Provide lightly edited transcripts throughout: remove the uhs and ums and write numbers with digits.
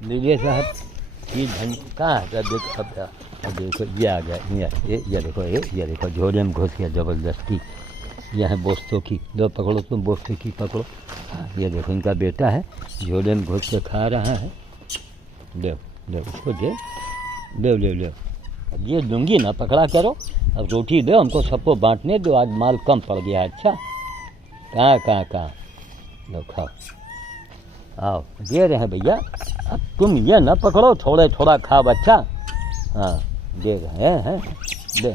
लीजिए साहब, ये धन कहाँ है? अब देखो ये आ गया, ये देखो झोले में घुस गया ज़बरदस्ती। यह है बोस्तों की, लो पकड़ो तुम, बोस्ते की पकड़ो। हाँ ये देखो इनका बेटा है, झोले में घुस के खा रहा है। ले उसको दे, ले अब ये लूँगी ना, पकड़ा करो। अब रोटी दो हमको, सबको बांटने दो, आज माल कम पड़ गया। अच्छा कहाँ लो खाओ, आओ दे रहे हैं भैया। अब तुम ये ना पकड़ो, थोड़ा खा बच्चा। हाँ दे रहे हैं, ले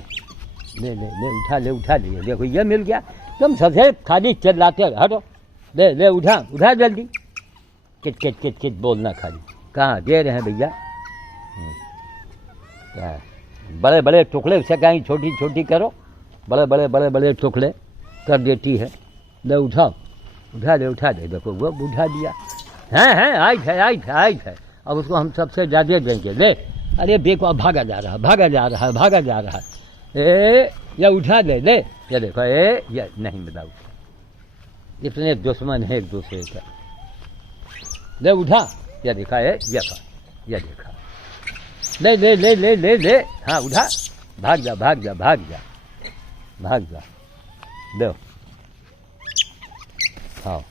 उठा ले। देखो ये मिल गया, तुम सबसे खाली चिल्लाते हटो। ले उठा जल्दी। किट बोलना खाली। कहाँ दे रहे हैं भैया? क्या बड़े टुकड़े से कहीं छोटी करो, बड़े टुकड़े कर देती है। ले उठा दे। देखो वो उठा दिया है। आई है। अब उसको हम सबसे ज़्यादा देंगे। ले, अरे देखो अब भागा जा रहा है। ये उठा ले। ये देखो ये नहीं मिला उसको। इतने दुश्मन है एक दूसरे का। ले उठा, ये देखा ये देखा। ले। हाँ उठा, भाग जा। दो हाँ,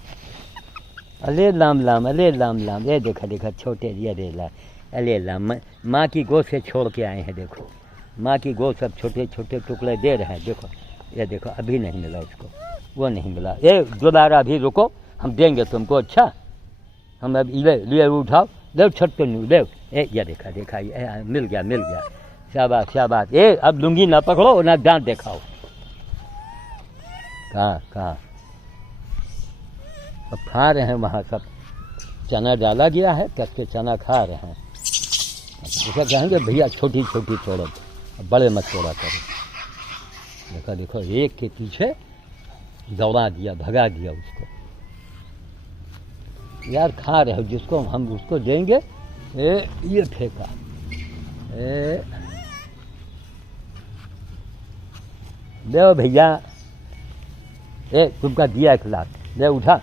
अले लाम। ये देखा छोटे, ये ला अले लाम। माँ की गोद से छोड़ के आए हैं। देखो माँ की गोद, सब छोटे टुकड़े दे रहे हैं। देखो ये देखो, अभी नहीं मिला उसको, वो नहीं मिला। ये दोबारा अभी रुको, हम देंगे तुमको। अच्छा हम अब ले उठाओ, ले छोटे नहीं ले। ये देखा ये मिल गया। शाबाश। ये अब लुंगी ना पकड़ो ना दांत दिखाओ। कहाँ अब खा रहे हैं वहाँ, सब चना डाला गया है, कच्चे चना खा रहे हैं। ऐसा कहेंगे भैया छोटी तोड़ो, बड़े मत तोड़ा करो। देखो एक के पीछे दौड़ा दिया, भगा दिया उसको। यार खा रहे हो, जिसको हम उसको देंगे। ये फेंका। ले भैया, तुमका दिया खिला। ले उठा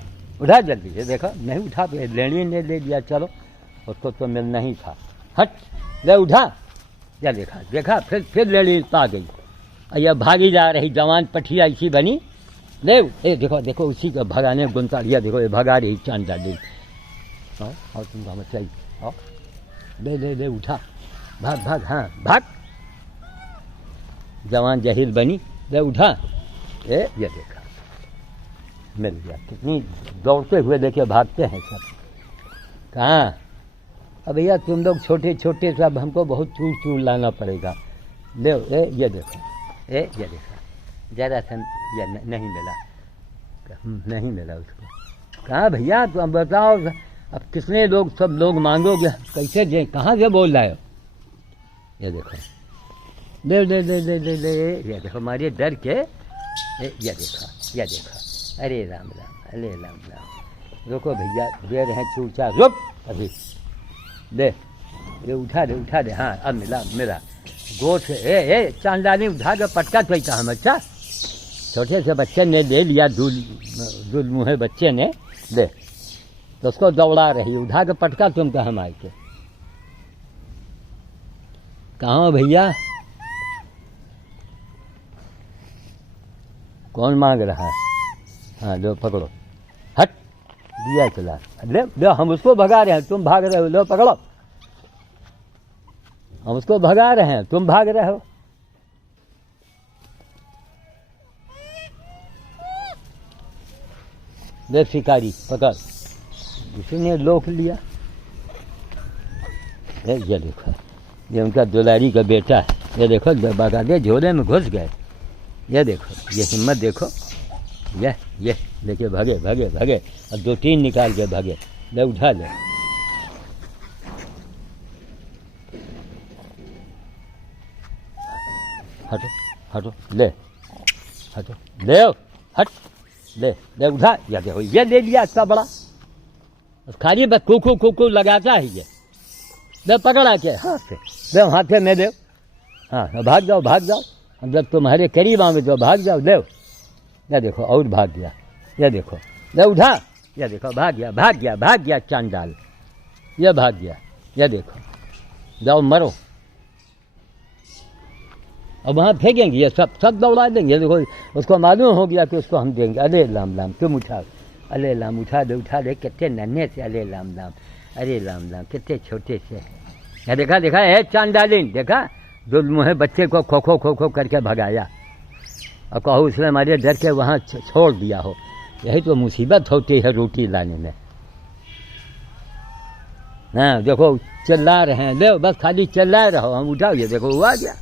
जल्दी। ये देखो नहीं उठा, लेनी ने ले लिया। चलो उसको तो मिलना ही था। हट, ले उठा। या देखा फिर लेनी आ गई। यह भागी जा रही जवान पठिया इसी बनी। ले देखो उसी को भगाने गुनता लिया। देखो ये भगा रही चांदा दे। और तुमका मत चाहिए। आओ ले उठा, भाग। हाँ भाग, जवान जहील बनी। ले उठा। ये देखा मिल गया। कितनी दौड़ते हुए देखे भागते हैं सब। कहाँ अब भैया तुम लोग छोटे सब, हमको बहुत चूर लाना पड़ेगा। ले ये देखो, ये देखा ज़्यादा सा ये नहीं मिला उसको। कहाँ भैया तुम बताओ, अब कितने लोग, सब लोग मांगोगे, कैसे दे, कहाँ से बोल रहे हो? ये देखो ले। ये देखो हमारे डर के। ये देखा। अरे राम। रुको भैया, दे रहे हैं चूचा, रुक अभी। दे ये उठा दे। हाँ अब मिला गोद से। चांदानी उठा के पटका पैसा हम। अच्छा छोटे से बच्चे ने ले लिया, दूध मुँहे बच्चे ने। दे तो उसको दौड़ा रही, उठा के पटका तुम कहाँ मार के। कहाँ भैया, कौन मांग रहा है? हाँ लो पकड़ो। हट, दिया चला। ले हम उसको भगा रहे हैं, तुम भाग रहे हो। लो पकड़ो, हम उसको भगा रहे हैं, तुम भाग रहे हो। ले शिकारी पकड़, उसने लोक लिया। ये देखो, ये उनका दुलारी का बेटा है। ये देखो भगा दे, झोले में घुस गए। ये देखो, ये हिम्मत देखो। ये देखिए भागे। अब 2-3 निकाल के भागे। ले उठा ले। हटो ले, हटो ले, हट ले उठा। या देखो ये ले लिया इतना बड़ा, खाली बस कुकू लगाता है ये। ले पकड़ा के हाथ से, ले हाथ में दे। हाँ भाग जाओ। जब तुम्हारे करीब आवे तो भाग जाओ। ले ये देखो और भाग गया। ये देखो ले उठा। ये देखो भाग गया चांडाल। ये भाग गया। यह देखो, जाओ मरो। अब वहाँ फेंकेंगे, ये सब दौड़ा देंगे। देखो उसको मालूम हो गया कि उसको हम देंगे। अरे लाम लाम तुम उठा, अरे लाम उठा दे, कितने नन्हे से, अरे लाम लाम, अरे लाम लाम कितने छोटे से। ये देखा है चांडालिन, देखा जो मुँह बच्चे को खो खो करके भगाया और कहो उसने हमारे डर के वहाँ छोड़ दिया हो। यही तो मुसीबत होती है रोटी लाने में। हाँ देखो चिल्ला रहे हैं, ले बस खाली चिल्ला रहो, हम उठाओ। ये देखो हुआ गया,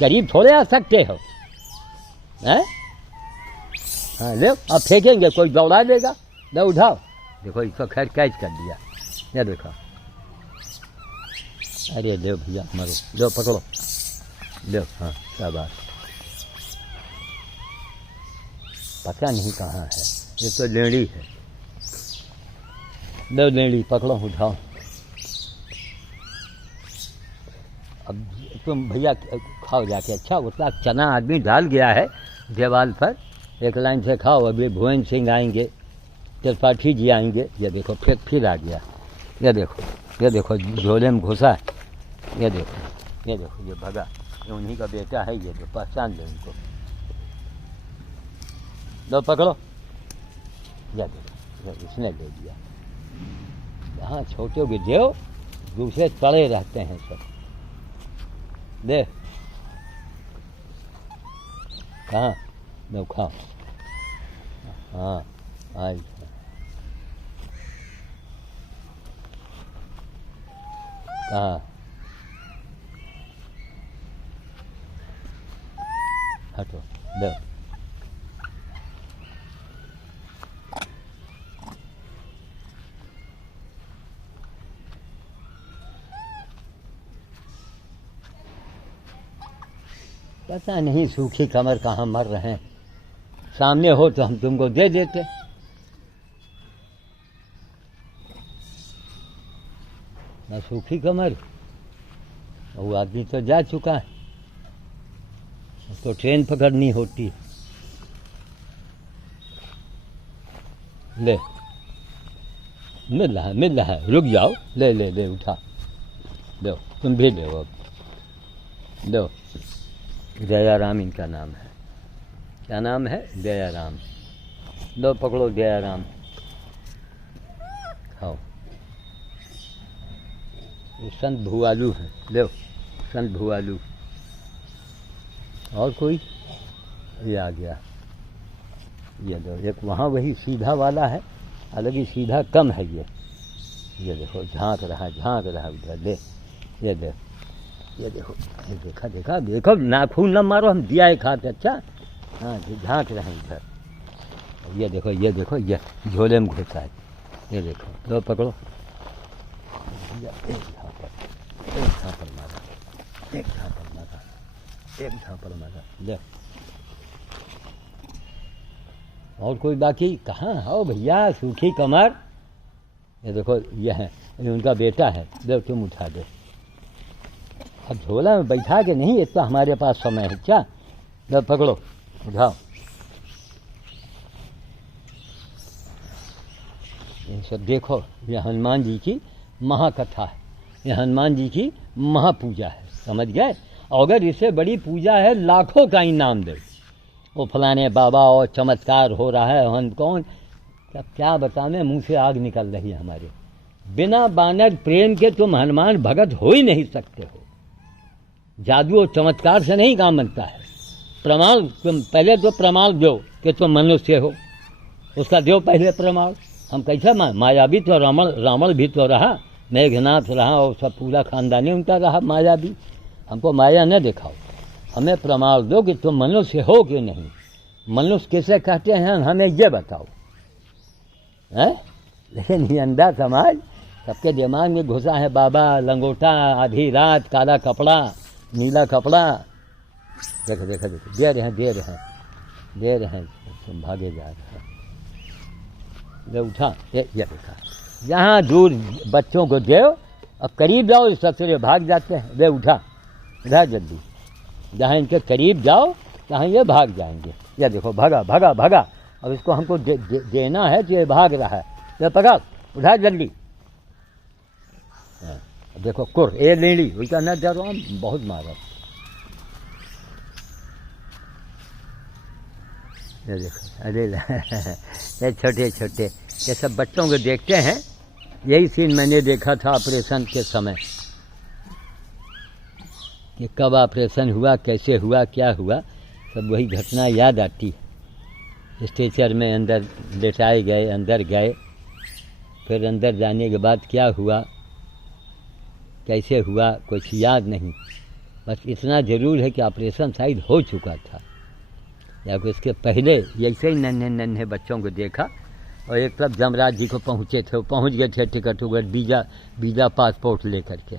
करीब थोड़े आ सकते हो हैं? हाँ ले, अब फेंकेंगे, कोई दौड़ा देगा, ले उठाओ। देखो इसको खैर कैच कर दिया, ये देखो। अरे ले भैया मरो, लो पकड़ो, लो। हाँ शाबाश। पता नहीं कहाँ है, ये तो लेड़ी है। लो लेड़ी पकड़ो, उठाओ। अब तुम भैया खाओ जाके। अच्छा उतना चना आदमी डाल गया है दीवार पर, एक लाइन से खाओ। अभी भुवन सिंह आएंगे, त्रिपाठी जी आएंगे। ये देखो फिर आ गया। ये देखो झोले में घुसा। ये देखो ये भगा, ये उन्हीं का बेटा है। ये जो पहचान लो उनको, लो पकड़ो। ये देखो इसने ले लिया। यहाँ छोटे के देव दूसरे पड़े रहते हैं सब। दे कहाँ लो खाओ। हाँ आई कहाँ, हटो दो। पता नहीं सूखी कमर कहाँ मर रहे हैं। सामने हो तो हम तुमको दे देते। ना सूखी कमर, वो आदमी तो जा चुका है, उसको ट्रेन पकड़नी होती है। ले मिल रहा है, रुक जाओ। ले उठा दो, तुम भी ले। अब दो। दयाराम इनका नाम है। क्या नाम है? दयाराम। लो पकड़ो दयाराम, खाओ। ये संत भुआलू है, लो संत भुआलू। और कोई? ये आ गया, ये दो। एक वहाँ वही सीधा वाला है, अलग ही सीधा कम है ये देखो झांक रहा उधर। ले ये दे, ये देखो, देखो नाखून न मारो, हम दिया एक हाथ। अच्छा हाँ झांक रहे हैं इधर। ये देखो ये झोले में घुसा है। ये देखो लो पकड़ो। एक झापड़ मारा। ले और कोई बाकी कहाँ हो भैया? सूखी कमर। ये देखो ये है, ये उनका बेटा है। ले तुम उठा दे। अब झोला में बैठा के नहीं, इतना हमारे पास समय है क्या? लो पकड़ो, उठाओ। ये सब देखो, ये हनुमान जी की महाकथा है, ये हनुमान जी की महापूजा है, समझ गए? अगर इससे बड़ी पूजा है, लाखों का इनाम दे। वो फलाने बाबा और चमत्कार हो रहा है, हम कौन क्या बताने, मुंह से आग निकल रही है हमारे। बिना बानर प्रेम के तुम हनुमान भगत हो ही नहीं सकते हो। जादू और चमत्कार से नहीं काम बनता है। प्रमाण, तुम पहले तो प्रमाण दो कि तुम मनुष्य हो, उसका दो पहले प्रमाण। हम कैसा मायावी तो रावण भी तो रहा, मेघनाथ रहा, और सब पूरा खानदानी उनका रहा मायावी। हमको माया न दिखाओ, हमें प्रमाण दो कि तुम मनुष्य हो कि नहीं। मनुष्य किसे कहते हैं हमें ये बताओ, है? लेकिन ये अंधा समाज सबके दिमाग में घुसा है। बाबा लंगोटा, आधी रात, काला कपड़ा, नीला कपड़ा। देखो दे रहे हैं, तुम भागे जा रहे हैं। ले उठा, ये देखा। जहाँ दूर बच्चों को दे, अब करीब जाओ, ससुरे भाग जाते हैं। ले उठा जल्दी, जहाँ इनके करीब जाओ तहाँ ये भाग जाएंगे। ये देखो भागा। अब इसको हमको देना है तो ये भाग रहा है। ये पकड़, उठा जल्दी। देखो कुर ए लेडी वही का न डरो, हम बहुत मारो। ये देखो, अरे ये छोटे छोटे ये सब बच्चों को देखते हैं। यही सीन मैंने देखा था ऑपरेशन के समय कि कब ऑपरेशन हुआ, कैसे हुआ, क्या हुआ, सब वही घटना याद आती। स्ट्रेचर में अंदर लेटाए गए, अंदर गए, फिर अंदर जाने के बाद क्या हुआ, कैसे हुआ, कुछ याद नहीं। बस इतना ज़रूर है कि ऑपरेशन शायद हो चुका था या फिर इसके पहले ऐसे ही नन्हे नन्हे बच्चों को देखा। और एक तरफ जमराज जी को पहुँचे थे, वो पहुँच गए थे टिकट उगट वीज़ा पासपोर्ट लेकर के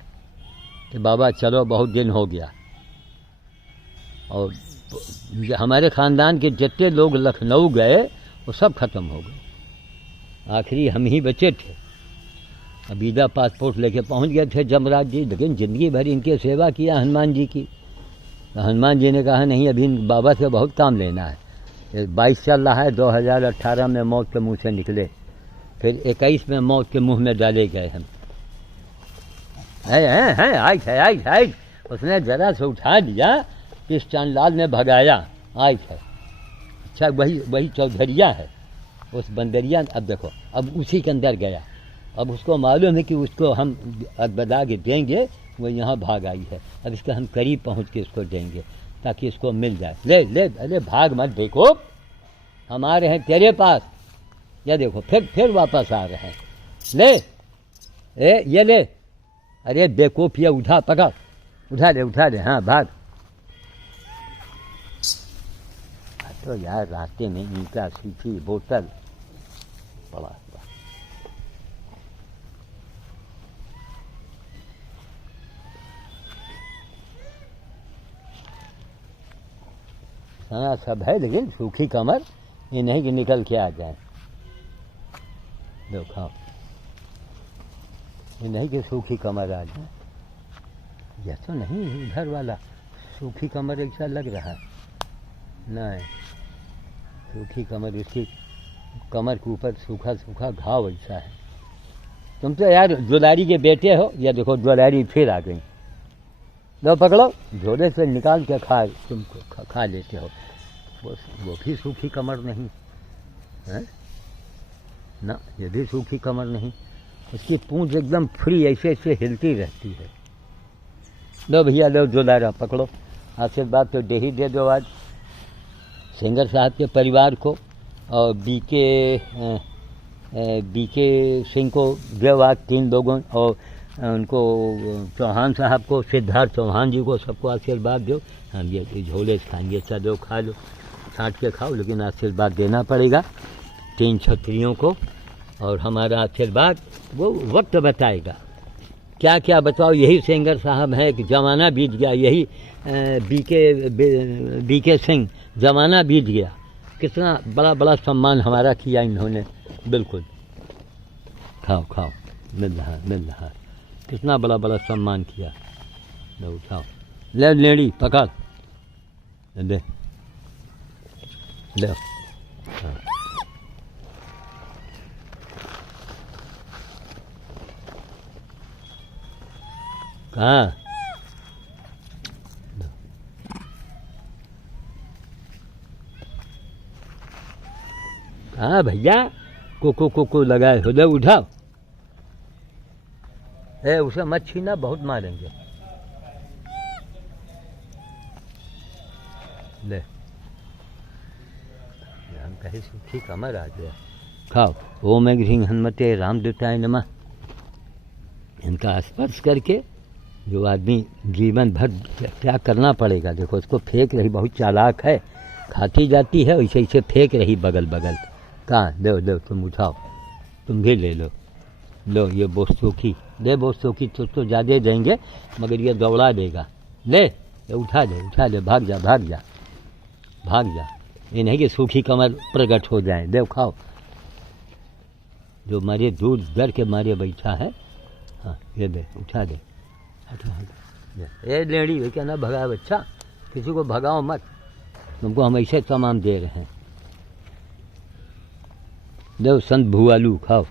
कि बाबा चलो बहुत दिन हो गया। और हमारे ख़ानदान के जितने लोग लखनऊ गए वो सब ख़त्म हो गए, आखिरी हम ही बचे थे। वीज़ा पासपोर्ट लेके पहुंच गए थे जमराज जी, लेकिन ज़िंदगी भर इनकी सेवा किया हनुमान जी की। तो हनुमान जी ने कहा नहीं, अभी इन बाबा से बहुत काम लेना है। 22 चल रहा है, 2018 में मौत के मुँह से निकले, फिर 21 में मौत के मुँह में डाले गए हम। आई उसने ज़रा से उठा दिया, इस चांदलाल ने भगाया, आई है। अच्छा वही चौधरिया है, उस बंदरिया। अब देखो, अब उसी के अंदर गया, अब उसको मालूम है कि उसको हम बता के देंगे, वो यहाँ भाग आई है। अब इसका हम करीब पहुँच के इसको देंगे ताकि इसको मिल जाए। ले अरे भाग मत, देखो हम आ रहे हैं तेरे पास। या देखो फिर वापस आ रहे हैं। ले ये ले, अरे बेवकूफ, ये उठा पकड़, उठा दे, हाँ भाग। तो यार रास्ते में ईंटा सीठी बोतल पड़ा हुआ। खाना सब है, लेकिन सूखी कमर, ये नहीं कि निकल के आ जाए। लो खाओ, ये नहीं कि सूखी कमर आ जाए। यह तो नहीं उधर वाला सूखी कमर ऐसा लग रहा है, नहीं सूखी कमर, इसकी कमर के ऊपर सूखा सूखा घाव ऐसा है। तुम तो यार दुलारी के बेटे हो। या देखो दुलारी फिर आ गई। लो पकड़ो, झोले से निकाल के तुमको खा लेते हो। वो भी सूखी कमर नहीं है ना, ये भी सूखी कमर नहीं। उसकी पूंछ एकदम फ्री ऐसे ऐसे हिलती रहती है। लो भैया लो, दुलारा पकड़ो, आशीर्वाद तो दे ही दे दो आज सेंगर साहब के परिवार को, और बीके सिंह को देवाग, 3 लोगों, और उनको चौहान साहब को, सिद्धार्थ चौहान जी को, सबको आशीर्वाद दो। हम ये झोले से खाएंगे, चलो खा लो, छाँट के खाओ, लेकिन आशीर्वाद देना पड़ेगा 3 छत्रियों को। और हमारा आशीर्वाद वो वक्त बताएगा, क्या क्या बताओ। यही सेंगर साहब है कि ज़माना बीत गया, यही बीके सिंह, ज़माना बीत गया। कितना बड़ा बड़ा सम्मान हमारा किया इन्होंने। बिल्कुल खाओ, मिल रहा, कितना बड़ा बड़ा सम्मान किया। लो उठाओ, ले लेडी पकड़, ले हाँ। कहाँ भैया, को लगाए हो, ले उठाओ। उसे मत छीना, बहुत मारेंगे। ले हम कहे सूखी कमर आ गया। खाओ। ओम ह्रीं हनुमते रामदूताय नमः। इनका स्पर्श करके जो आदमी जीवन भर क्या करना पड़ेगा। देखो उसको फेंक रही, बहुत चालाक है, खाती जाती है, वैसे ऐसे फेंक रही बगल बगल। कहाँ दो तुम उठाओ, तुम भी ले लो ये बोस्तोखी, ले बोस्तोखी तो ज़्यादा देंगे, मगर ये दौड़ा देगा। ले उठा दे, भाग जा। ये नहीं कि सूखी कमर प्रकट हो जाए। देव खाओ, जो मारे दूर डर के मारे बैठा है। हाँ ये दे, उठा दे, हटा। ए लेडी क्या ना भगाओ बच्चा, किसी को भगाओ मत, तुमको हम ऐसे तमाम दे रहे हैं। देव संत भुआलू खाओ।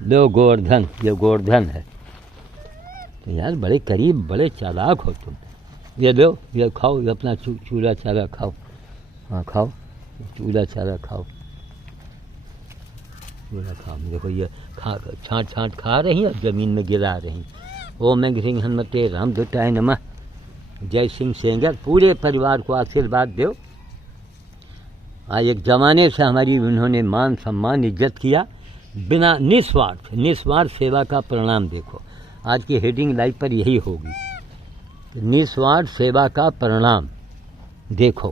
लो गोवर्धन, ये गोवर्धन है। तो यार बड़े करीब, बड़े चालाक हो तुम। ये लो, ये खाओ, ये अपना चूल्हा चारा खाओ। हाँ खाओ, चूल्हा चारा खाओ, चूल्हा खाओ। देखो ये छाँट छाँट खा रही और ज़मीन में गिरा रही। ओम ह्रीं हनुमते रामदूताय नमः। जय सिंह सेंगर, पूरे परिवार को आशीर्वाद दो। एक ज़माने से हमारी उन्होंने मान सम्मान इज्जत किया, बिना निस्वार्थ सेवा का परिणाम देखो। आज की हेडिंग लाइव पर यही होगी, निस्वार्थ सेवा का परिणाम देखो।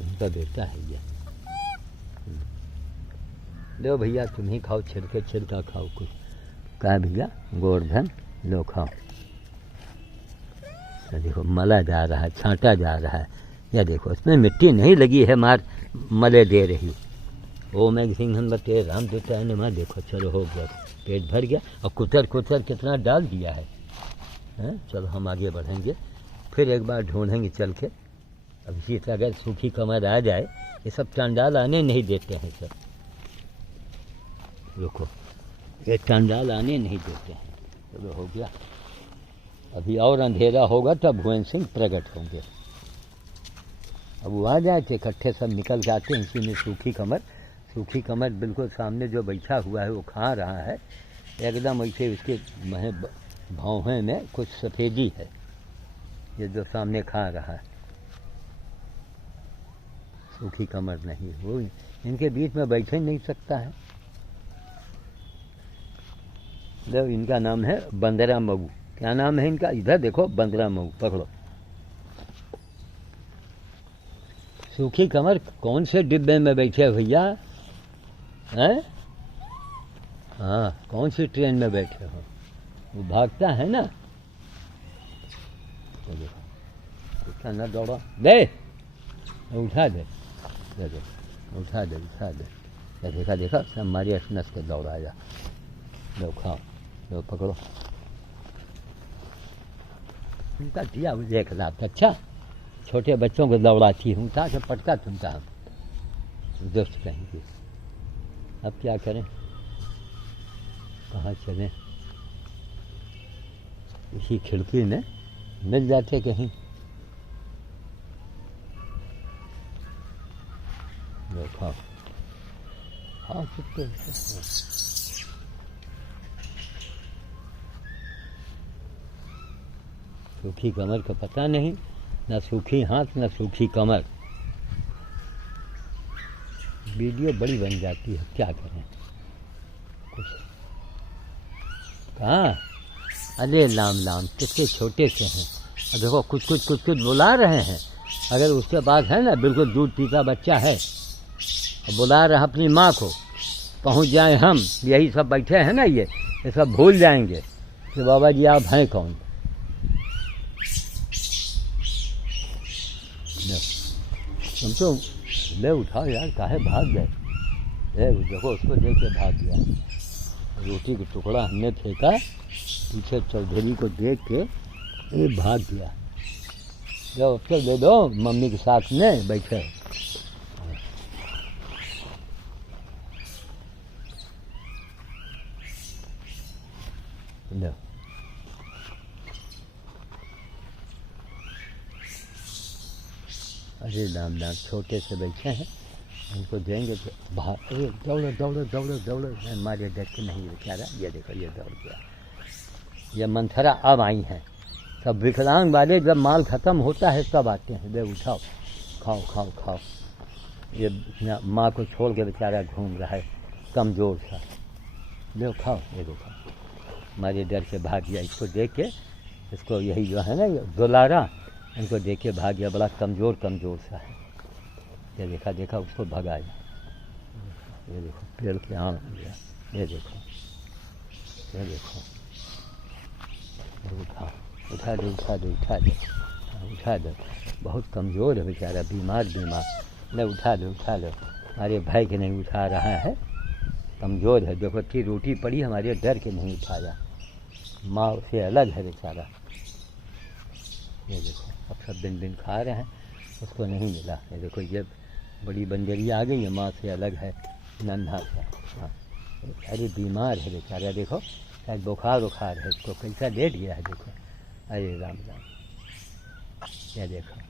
उनका बेटा है ये। लो भैया तुम ही खाओ, छिड़का खाओ कुछ। कहा भैया गोवर्धन लो खाओ। देखो मला जा रहा है, छांटा जा रहा है। या देखो इसमें मिट्टी नहीं लगी है, मार मले दे रही। ओम ह्रीं हनुमते रामदूताय नमः। देखो चलो हो गया, पेट भर गया। और कुतर कितना डाल दिया है। चलो हम आगे बढ़ेंगे, फिर एक बार ढूंढेंगे चल के। अब इसी तरह अगर सूखी कमर आ जाए, ये सब चांडाल आने नहीं देते हैं सब। रुको, ये चांडाल आने नहीं देते हैं। चलो हो गया, अभी और अंधेरा होगा तब भुवन सिंह प्रकट होंगे। अब वो आ जाए तो इकट्ठे सब निकल जाते हैं। इसी में सूखी कमर बिल्कुल सामने जो बैठा हुआ है वो खा रहा है एकदम ऐसे। उसके भौहें में कुछ सफ़ेदी है, ये जो सामने खा रहा है। सूखी कमर नहीं, वो इनके बीच में बैठ ही नहीं सकता है। लो इनका नाम है बंदरा मऊ। क्या नाम है इनका? इधर देखो, बंदरा मऊ। पकड़ो। सूखी कमर कौन से डिब्बे में बैठे भैया? हैं? हाँ, कौन सी ट्रेन में बैठे हो? वो भागता है ना। तो देखो उसका न दौड़ा दे, उठा दे, उठा दे। देखा सब हमारी असनस के दौड़ाया। लो खाओ, लो पकड़ो। उनका दिया वो देख रहा था। अच्छा, छोटे बच्चों को दौड़ाती हूँ, था कि पटका तुमका हम दोस्त कहेंगे। अब क्या करें, कहाँ चलें? इसी खिड़की में मिल जाते कहीं। लो खाओ, हाँ चुपके। सूखी कमर का पता नहीं, ना सूखी हाथ ना सूखी कमर। वीडियो बड़ी बन जाती है, क्या करें कुछ। कहाँ? अरे लाम कितने छोटे से हैं। अब देखो कुछ बुला रहे हैं। अगर उसके पास है ना बिल्कुल दूध पीता बच्चा है, बुला रहा अपनी माँ को, पहुँच जाए हम, यही सब बैठे हैं ना, ये सब भूल जाएंगे कि बाबा जी आप हैं कौन। तुम तो ले उठाओ यार, काहे भाग गए? देखो उसको देख के भाग गया। रोटी का टुकड़ा हमने फेंका, पीछे चौधरी को देख के ये भाग गया। जो उसको दे दो, मम्मी के साथ में बैठे। लो अरे राम छोटे से बैठे हैं, उनको देंगे तो दौड़ो। हमारे डर के नहीं बेचारा। ये देखो ये दौड़ गया। ये मंथरा अब आई हैं। सब विकलांग वाले जब माल ख़त्म होता है तब आते हैं। वे उठाओ, खाओ। ये माँ को छोड़ के बेचारा घूम रहा है कमज़ोर सा। लो खाओ, ये देखो हमारे डर से भाग गया। इसको देख के, इसको यही जो है ना ये दुलारा, इनको देख के भाग गया। बड़ा कमज़ोर सा है। ये देखा उसको भगाया। ये देखो पेड़ के आम हो गया। ये देखो उठा दो। बहुत कमज़ोर है बेचारा, बीमार। नहीं उठा लो। हमारे भाई के नहीं उठा रहा है, कमज़ोर है। देखो इतनी रोटी पड़ी, हमारे डर के नहीं उठाया। माँ से अलग है बेचारा। ये देखो अब सब दिन खा रहे हैं, उसको नहीं मिला। ये देखो ये बड़ी बंजरी आ गई है, माँ से अलग है, नन्हा सा। हाँ अरे बीमार है बेचारा, देखो शायद बुखार उखार है इसको, कैसा लेट गया है देखो। अरे राम राम, ये देखो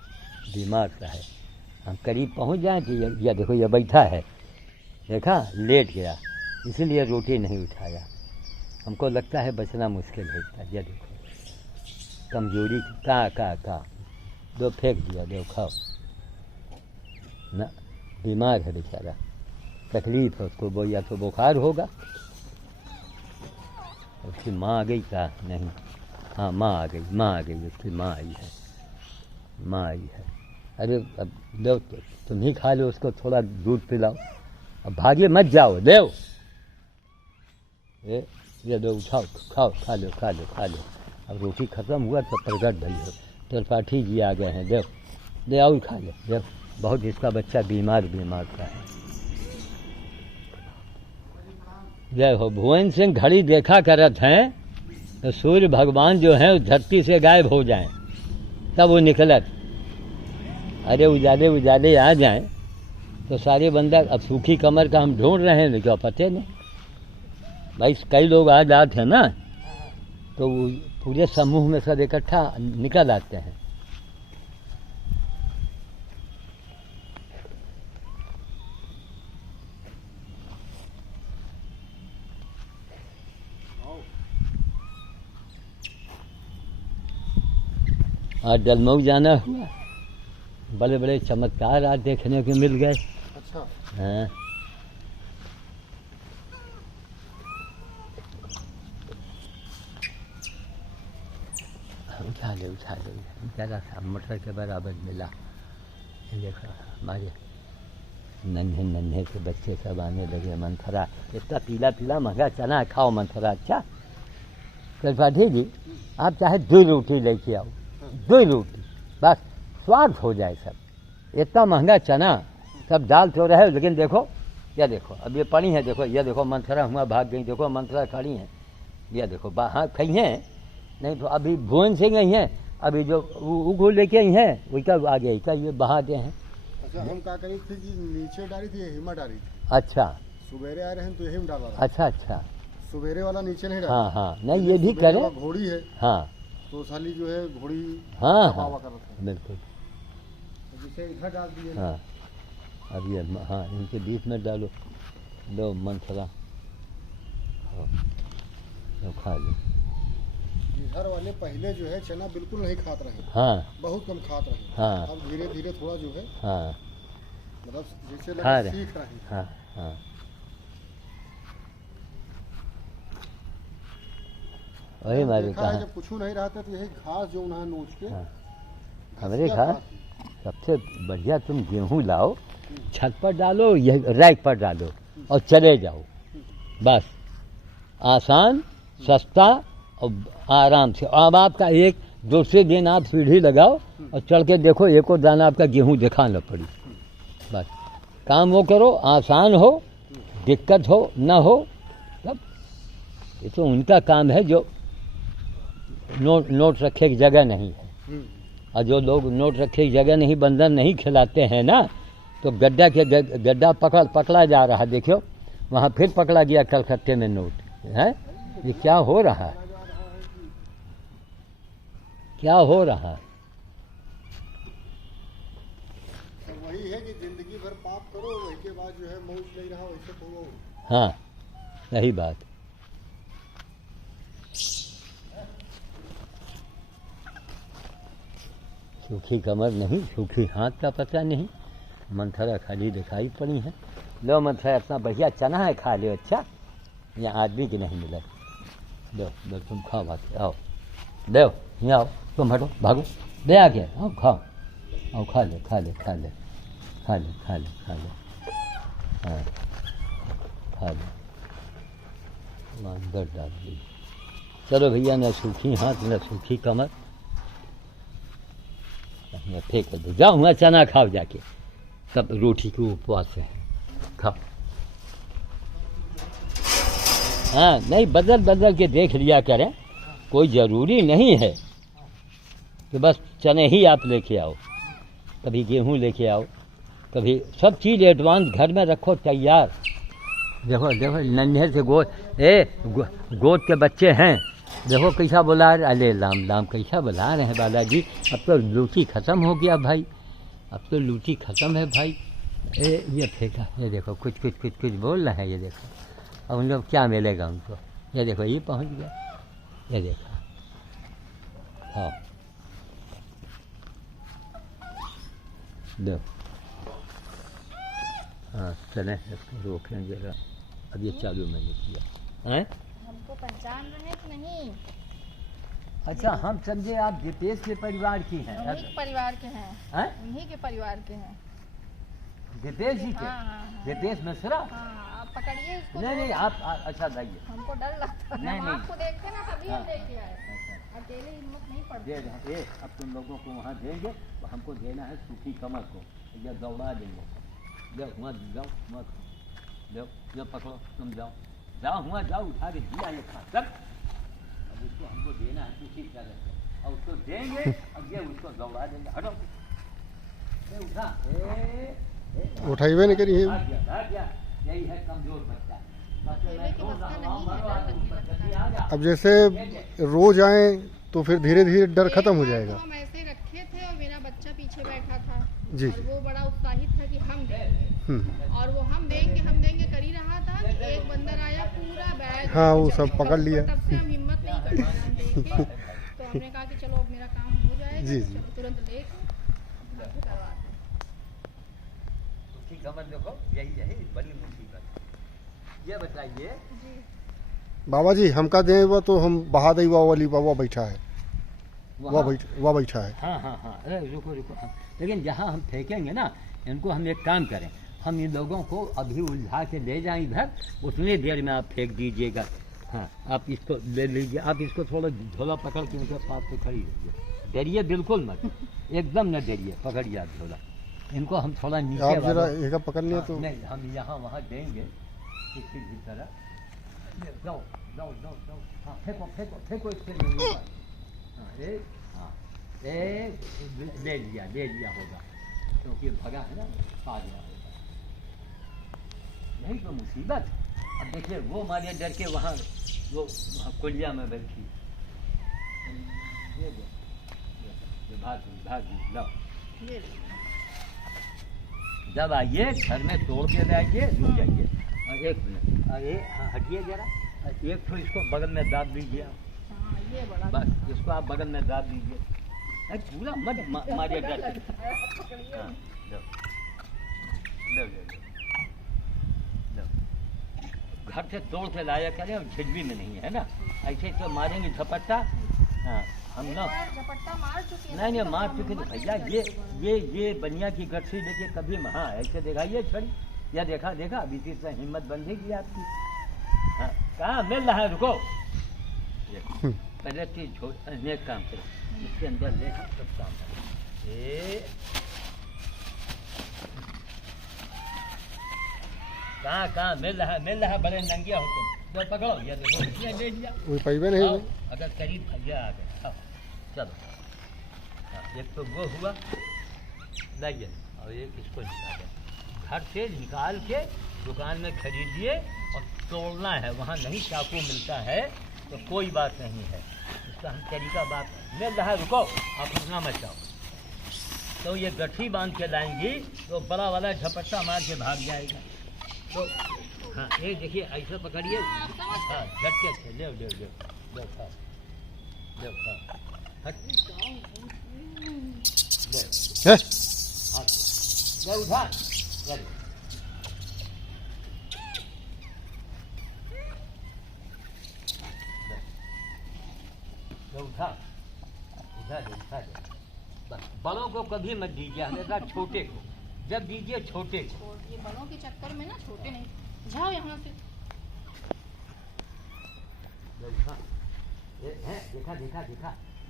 बीमार सा है। हम करीब पहुंच जाए कि यह देखो ये बैठा है, देखा लेट गया, इसीलिए रोटी नहीं उठाया। हमको लगता है बचना मुश्किल है इसका। ये देखो कमजोरी का दो फेंक दिया, दो खाओ ना, बीमार है बेचारा, तकलीफ है उसको, या तो बुखार होगा। उसकी माँ आ गई क्या? नहीं, हाँ माँ आ गई, उसकी माँ आई है। अरे अब लो तुम ही खा लो, उसको थोड़ा दूध पिलाओ, अब भागे मत जाओ, देव ये दो उठाओ, खाओ, खा लो। अब रोटी खत्म हुआ तो प्रकट भई हो, त्रिपाठी जी आ गए हैं, दे और खा लो, देव बहुत इसका बच्चा बीमार का है। जय हो। भुवन सिंह घड़ी देखा करत हैं तो सूर्य भगवान जो हैं धरती से गायब हो जाएं, तब वो निकलत। अरे उजाले आ जाएं तो सारे बंदा, अब सूखी कमर का हम ढूंढ रहे हैं लेकिन पते नहीं भाई, कई लोग आ जाते हैं ना तो वो पूरे समूह में सब इकट्ठा निकल आते हैं। आज डलमऊ जाना हुआ, बड़े बड़े चमत्कार आज देखने को मिल गए। अच्छा। हाँ उठा ले ज़रा सा मटर के बराबर मिला। देखो हमारे नन्हे से बच्चे सब आने लगे। मंथरा इतना पीला महंगा चना खाओ मंथरा। अच्छा त्रिपाठी जी आप चाहे 2 रोटी लेके आओ, 2 रोटी बस, स्वाद हो जाए सब। इतना महंगा चना सब डाल तो रहे, लेकिन देखो यह देखो अब ये पड़ी है, देखो यह देखो मंथरा हुआ भाग गई, देखो मंथरा खड़ी है, यह देखो हाँ खई हैं, नहीं तो अभी भुवन सिंह आई हैं, अभी जो उगो लेके आई हैं वही का आ गई का ये बहाते हैं। अच्छा हम क्या करी थी कि नीचे डाली थी, हिम्मत डाली थी। अच्छा सुबेरे आ रहे हैं तो यही डाला। अच्छा सुबेरे वाला नीचे नहीं डाला। हाँ नहीं ये भी करे। घोड़ी है हाँ तो साली जो है घोड़ी हाँ बिल्कुल, जिसे इधर डाल दिए। हाँ अब ये हाँ इनके बीच में डालो, लो मंथरा खा लो। इधर वाले पहले जो है चना बिल्कुल नहीं खाते रहे। हाँ बहुत कम खाते रहे। हाँ अब धीरे धीरे थोड़ा जो है हाँ मतलब जैसे खा रहे, सीख रहे हैं। हाँ वही हमारे कहा जब कुछ नहीं रहता तो यही घास जो उन्हें नोच के। हाँ हमारे घास सबसे बढ़िया, तुम गेहूँ लाओ छत पर डालो, यह रैक पर डालो और चले जाओ, बस आसान सस्ता और आराम से। अब आपका एक दूसरे दिन आप सीढ़ी लगाओ और चढ़ के देखो, एक और दाना आपका गेहूँ दिखा न पड़ी, बस काम वो करो, आसान हो, दिक्कत हो न हो, तब ये तो उनका काम है जो नोट रखे की जगह नहीं है। और जो लोग नोट रखे की जगह नहीं, बंदर नहीं खिलाते हैं ना, तो गड्ढा पकड़ा जा रहा, देखो वहाँ फिर पकड़ा गया कलकत्ते में नोट है। ये क्या हो रहा है, क्या हो रहा है? वही है कि जिंदगी भर पाप करो, वही के बाद जो है मौज नहीं रहा वैसे तो। हाँ यही बात। सूखी कमर नहीं, सूखी हाथ का पता नहीं, मंथरा खाली दिखाई पड़ी है। लो मंथरा इतना बढ़िया चना है, खा लो। अच्छा यहाँ आदमी की नहीं मिला, दो तुम खाओ, बात आओ, दो यहाँ आओ, तुम हटो भागो, दे आ गया, आओ खाओ, आओ खा ले हाँ खा लो, अंदर डाल दी। चलो भैया, न सूखी हाथ न सूखी कमर, फेंक दो, जाओ वहाँ चना खाओ जाके, सब रोटी के उपवास है, खाओ। हाँ नहीं, बदल के देख लिया करें, कोई ज़रूरी नहीं है कि बस चने ही आप लेके आओ, कभी गेहूँ लेके आओ, कभी सब चीज़ एडवांस घर में रखो तैयार, देखो देखो नन्हे से गोद के बच्चे हैं। देखो कैसा बुला रहे, अरे राम राम कैसा बुला रहे हैं बालाजी। अब तो लूटी ख़त्म हो गया भाई, अब तो लूटी ख़त्म है भाई। ये फेंका, ये देखो कुछ कुछ कुछ कुछ बोल रहे हैं, ये देखो। अब उन लोग क्या मिलेगा उनको, ये देखो ये पहुंच गया, ये देखो। हाँ देखो, हाँ चलें इसको रोकें जरा। अब ये चालू मैंने किया है। हमको पहचान रहे कि नहीं? अच्छा हम समझे आप दीपेश के परिवार की हैं। उन्हीं के परिवार के हैं। हैं? उन्हीं के परिवार के हैं। दीपेश जी के? हाँ, हाँ, हाँ। दीपेश मिश्रा? हाँ, आप पकड़िए इसको। नहीं नहीं आप अच्छा जाइए। हमको डर लगता है। नहीं, हम नहीं। आपको देखते ना तभी हाँ। हम देख के आए। अच्छा। अकेले हिम्मत नहीं पड़ती। दे रहे हैं, अब तुम लोगों को वहाँ देंगे तो हमको देना है सूखी कमर को, या दौड़ा देंगे। जाओ वहाँ जाओ, मत जाओ, जाओ पकड़ो, तुम जाओ जाओ वहाँ जाओ, उठा के दिया ये खा सब। अब उसको हमको देना है किसी तरह से, और उसको देंगे अब ये उसको दौड़ा देंगे। हटो ए, उठा उठाइए नहीं करिए। भाग गया, यही है कमजोर बच्चा। अकेले के बस्ता नहीं है, डर लगने लगता है। अब जैसे रोज आए तो फिर धीरे धीरे डर खत्म हो एक बार जाएगा। तो हम ऐसे रखे थे और मेरा बच्चा पीछे बैठा था। जी। और वो बड़ा उत्साहित था कि हम देंगे, और वो हम देंगे कर ही रहा था कि एक बंदर आया पूरा बैग। हाँ, वो सब पकड़ लिया। तब से हम हिम्मत नहीं कर पाए हम देखे। तो हमने कहा कि चलो अब मेरा काम हो जाएगा। जी, तो जी। चलो तुरंत लेके घर पे करवाते हैं। सूखी कमर देखो, यही है बड़ी मुसीबत। ये बताइए जी। बाबा जी हमका देवा तो हम बहा देवा वाली बाबा बैठा है, वहाँ वह बैठा है। हाँ हाँ हाँ, अरे रुको रुको हाँ। लेकिन जहाँ हम फेंकेंगे ना, इनको हम एक काम करें, हम इन लोगों को अभी उलझा के ले जाएं इधर, उतनी देर में आप फेंक दीजिएगा। हाँ आप इसको ले लीजिए, आप इसको थोड़ा झोला पकड़ के उनके पास से खड़ी रहिए, डरिए बिल्कुल मत, एकदम न डरिए, पकड़िए आप झोला। इनको हम थोड़ा नीचे आप जरा वाला- एक पकड़ लिया हाँ, तो। नहीं हम यहाँ वहाँ देंगे किसी भी तरह। जाओ जाओ जाओ जाओ, हाँ फेंको फेंको फेंको इसके लिए। हाँ एक ले लिया होगा, क्योंकि भगा है ना, पा गया होगा। यही तो मुसीबत। अब देखिए वो मारे डर के वहाँ वो कुलिया में बैठी। ये भाग गई लाओ। ये जब आइए घर में तोड़ के लाइए, रुक जाइए। और एक मिनट, अरे हाँ हटिए जरा, एक तो इसको बगल में दाब दीजिए आप। हाँ, ये बड़ा बस इसको आप बगल में दाब दीजिए। अरे पूरा मत मारिए डर से। पकड़िए। हाँ, लो लो लो लो लो। घर से तोड़ के लाया करें, और झिझवी में नहीं है ना, ऐसे तो मारेंगे झपट्टा। हाँ हम ना झपट्टा मार चुके हैं। नहीं मार चुके थे भैया। ये बनिया की गठरी लेके कभी हाँ ऐसे दिखाइए छड़ी, या देखा अभी से इतना हिम्मत बंधेगी आपकी। हाँ कहाँ मिल रहा है, रुको। पहले चीज छोड़, एक काम करो, इसके अंदर ले सब काम करो। कहाँ मिल रहा है, बड़े नंगिया हो तुम, तो पकड़ो, ये देखो ये ले लिया। वही पैबे नहीं आओ, हुए। अगर करीब भैया आ गए, आओ चलो। हाँ, एक तो वो हुआ, लाइए, और एक इसको निकाले, घर से निकाल के दुकान में खरीदिए, और तोड़ना है। वहाँ नहीं चाकू मिलता है तो कोई बात नहीं है, इसका हम तरीका बात मिल रहा है। रुको आप उतना मत जाओ। तो ये गठरी बांध के लाएंगी तो बड़ा वाला झपट्टा मार के भाग जाएगा। तो हाँ ये देखिए ऐसे पकड़िए, हाँ झटके से ले खा हट ले है? हाँ ले उठा ले। उठा दे। बस बड़ों को कभी मत दीजिए, हमेशा छोटे को जब दीजिए, छोटे को। और ये बड़ों के चक्कर में ना छोटे नहीं। जाओ यहाँ से। ये है, देखा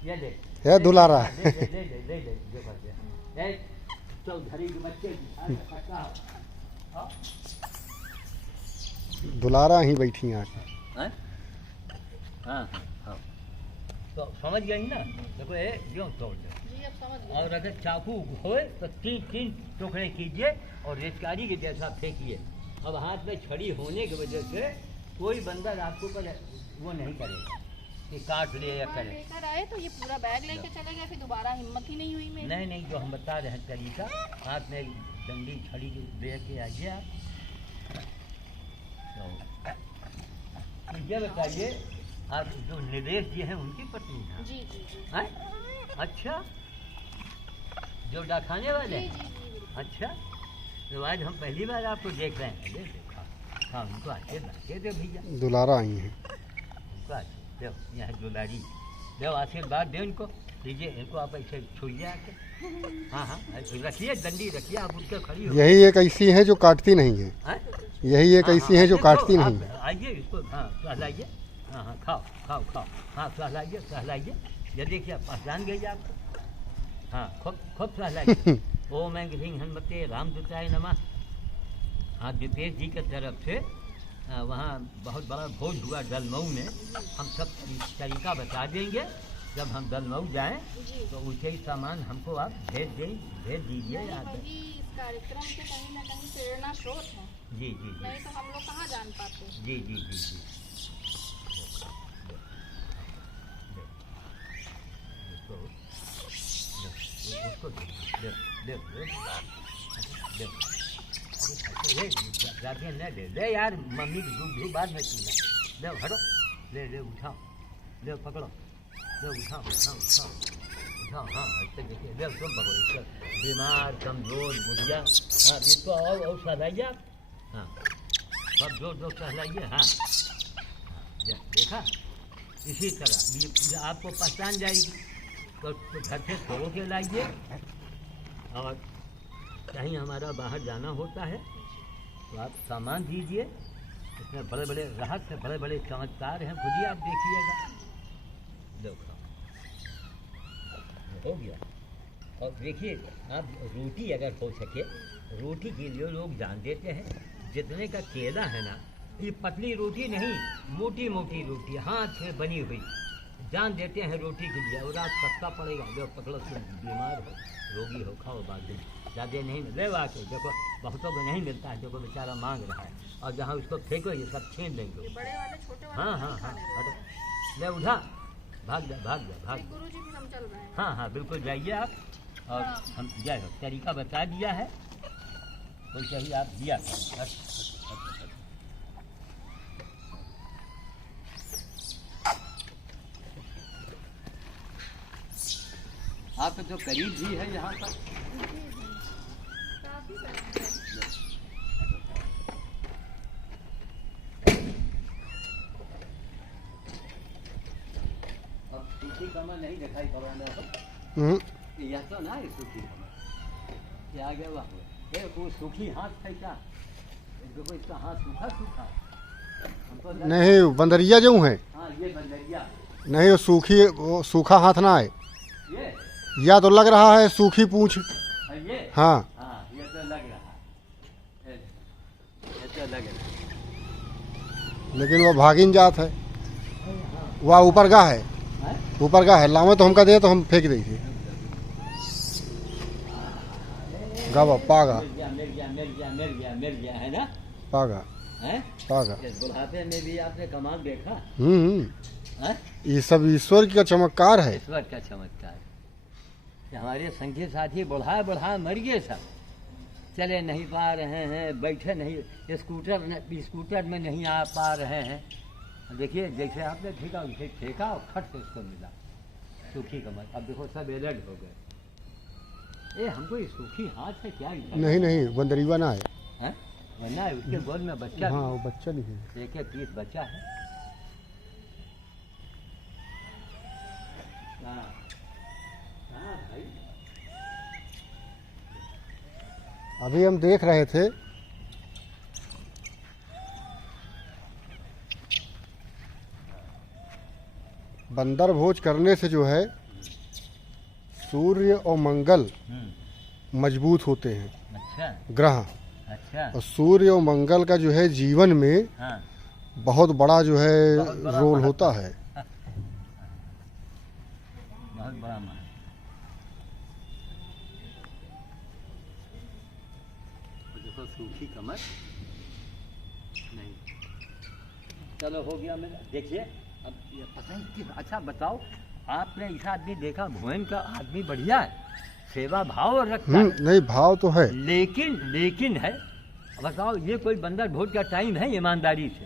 ये ले है दुलारा। ले देखो ये चौधरी के बच्चे दुलारा ही बैठी हैं। हाँ तो समझ गई ना। देखो ये क्यों तोड़ दो, जी अब समझ गए। और अगर चाकू होए तो तीन टुकड़े कीजिए और रेतकारी के जैसा फेंकिए। अब हाथ में छड़ी होने की वजह से कोई बंदर आपको पर वो नहीं करेगा कि काट ले या करे। लेकर आए तो ये पूरा बैग लेके चले गए, फिर दोबारा हिम्मत ही नहीं हुई मेरी। नहीं नहीं, जो हम बता रहे हैं तरीका, हाथ में डंडी छड़ी दे के आइए आप। तो ये बताइए, आप जो निवेश जी हैं उनकी पत्नी हैं? जी जी जी हैं? अच्छा, जो डाखाने वाले जी हैं? जी जी बिल्कुल। अच्छा, तो आज हम पहली बार आपको देख रहे हैं। देखा हाँ, उनको आके बैठे दे भैया, दुलारा आई हैं। उनको आके दो, यहाँ दुलारी दो, आशीर्वाद दे इनको, लीजिए इनको, आप ऐसे छुइए आके। हाँ हाँ, रखिए डंडी रखिए, आप उनके खड़ी हो। यही एक ऐसी है जो काटती नहीं है। हैं? यही एक ऐसी है जो काटती नहीं है। आइए इसको, हाँ सहलाइए, हाँ हाँ खाओ खाओ खाओ, हाँ सहलाइए सहलाइए, ये देखिए आप पहचान गई आपको। हाँ खूब खूब सहलाइए। ओम ऐं ह्रीं हनुमते रामदूताय नमः। हाँ, दीपेश जी के तरफ से वहाँ बहुत बड़ा भोज हुआ दलमऊ में, हम सब तरीका बता देंगे। जब हम दलमऊ जाएं जी तो उसे ही सामान हमको आप भेज दीजिए। नहीं, आप वही इस कार्यक्रम के कहीं ना कहीं प्रेरणा स्रोत है, जी जी जी नहीं तो हम लोग कहाँ जान पाते। जी जी जी जी। उसको दे दे दे जाके न दे दे यार, मम्मी की दूध बाद में पीना। ले हटो, ले ले उठाओ, ले पकड़ो, ले उठाओ उठाओ उठाओ उठाओ। हाँ ऐसे देखिए, ले तुम पकड़ो इसको, बीमार कमजोर बुढ़िया। हाँ इसको और सहलाइए आप। हाँ सब जोर सहलाइए। हाँ देखा, इसी तरह ये आपको पहचान जाएगी। तो घर से छोड़ो के लाइए, और कहीं हमारा बाहर जाना होता है तो आप सामान दीजिए। इसमें बड़े बड़े रहस्य, बड़े बड़े चमत्कार हैं, खुद ही आप देखिएगा। देखो हो गया। और देखिए, आप रोटी अगर हो सके, रोटी के लिए लोग जान देते हैं जितने का केला है ना, ये पतली रोटी नहीं, मोटी मोटी रोटी हाथ से बनी हुई जान देते हैं रोटी के लिए। और आप सस्ता पड़ेगा, जो पकड़ो तुम बीमार हो रोगी हो, खाओ बाद में, ज़्यादा नहीं ले आके। देखो बहुतों को नहीं मिलता है, देखो बेचारा मांग रहा है, और जहाँ उसको फेंको ये सब छीन लेंगे। ये बड़े वाले छोटे वाले हाँ हाँ हाँ, हटो, ले उठा, भाग जा भाग जा भाग। गुरु जी भी हम चल रहे हैं। हाँ हाँ बिल्कुल जाइए आप। और हम जय हो, तरीका बता दिया है, कोई चाहिए आप दिया करें। आप तो करीब भी है यहाँ पर। काफी बड़े हैं। अब सूखी कमर नहीं दिखाई पड़ रहा है, यह तो ना है सूखी कमर, क्या आ गया वहाँ ये वो सूखी हाथ है क्या? देखो इसका हाथ सूखा सूखा हमको नहीं, बंदरिया जो है। हाँ ये बंदरिया नहीं, वो सूखा हाथ ना है, ये या तो लग रहा है सूखी पूंछ। ये हाँ हाँ, ये तो लग रहा है, ये तो लग रहा है। लेकिन वो भागिन जात है, वह ऊपर का है, हैं? ऊपर का है। लावे तो हमका दे तो हम फेंक दी थी। गावा पागा मिल गया है ना, पागा हैं? पागा। इस बुढ़ापे में भी आपने कमाल देखा हैं? ये सब ईश्वर का चमत्कार है। ईश्वर का चमत्कार। हमारे संगी साथी बुढ़ा बुढ़ा मर गए सब, चले नहीं पा रहे हैं, बैठे नहीं, स्कूटर में नहीं आ पा रहे हैं। देखिए जैसे आपने फेंका वैसे फेंका और खट से उसको मिला सूखी कमर। अब देखो सब एलर्ट हो गए। ये हमको ये सूखी हाथ से क्या नहीं नहीं, बंदरीवा ना है। हैं? वरना उसके गोद में बच्चा हाँ वो बच्चा नहीं है। एक पीस बच्चा है। कहाँ कहाँ भाई? अभी हम देख रहे थे बंदर भोज करने से जो है सूर्य और मंगल मजबूत होते हैं, अच्छा ग्रह। अच्छा और सूर्य और मंगल का जो है जीवन में हाँ बहुत बड़ा जो है बहुत बड़ा रोल महत्व। होता है। बहुत बड़ा मान। देखो सूखी कमर चलो हो गया मेरा। देखिए अब ये पता ही कि अच्छा बताओ, आपने ऐसा आदमी देखा, भुवन का आदमी बढ़िया है, सेवा भाव रखता है, नहीं भाव तो है, लेकिन है, बताओ ये कोई बंदर भोज का टाइम है ईमानदारी से?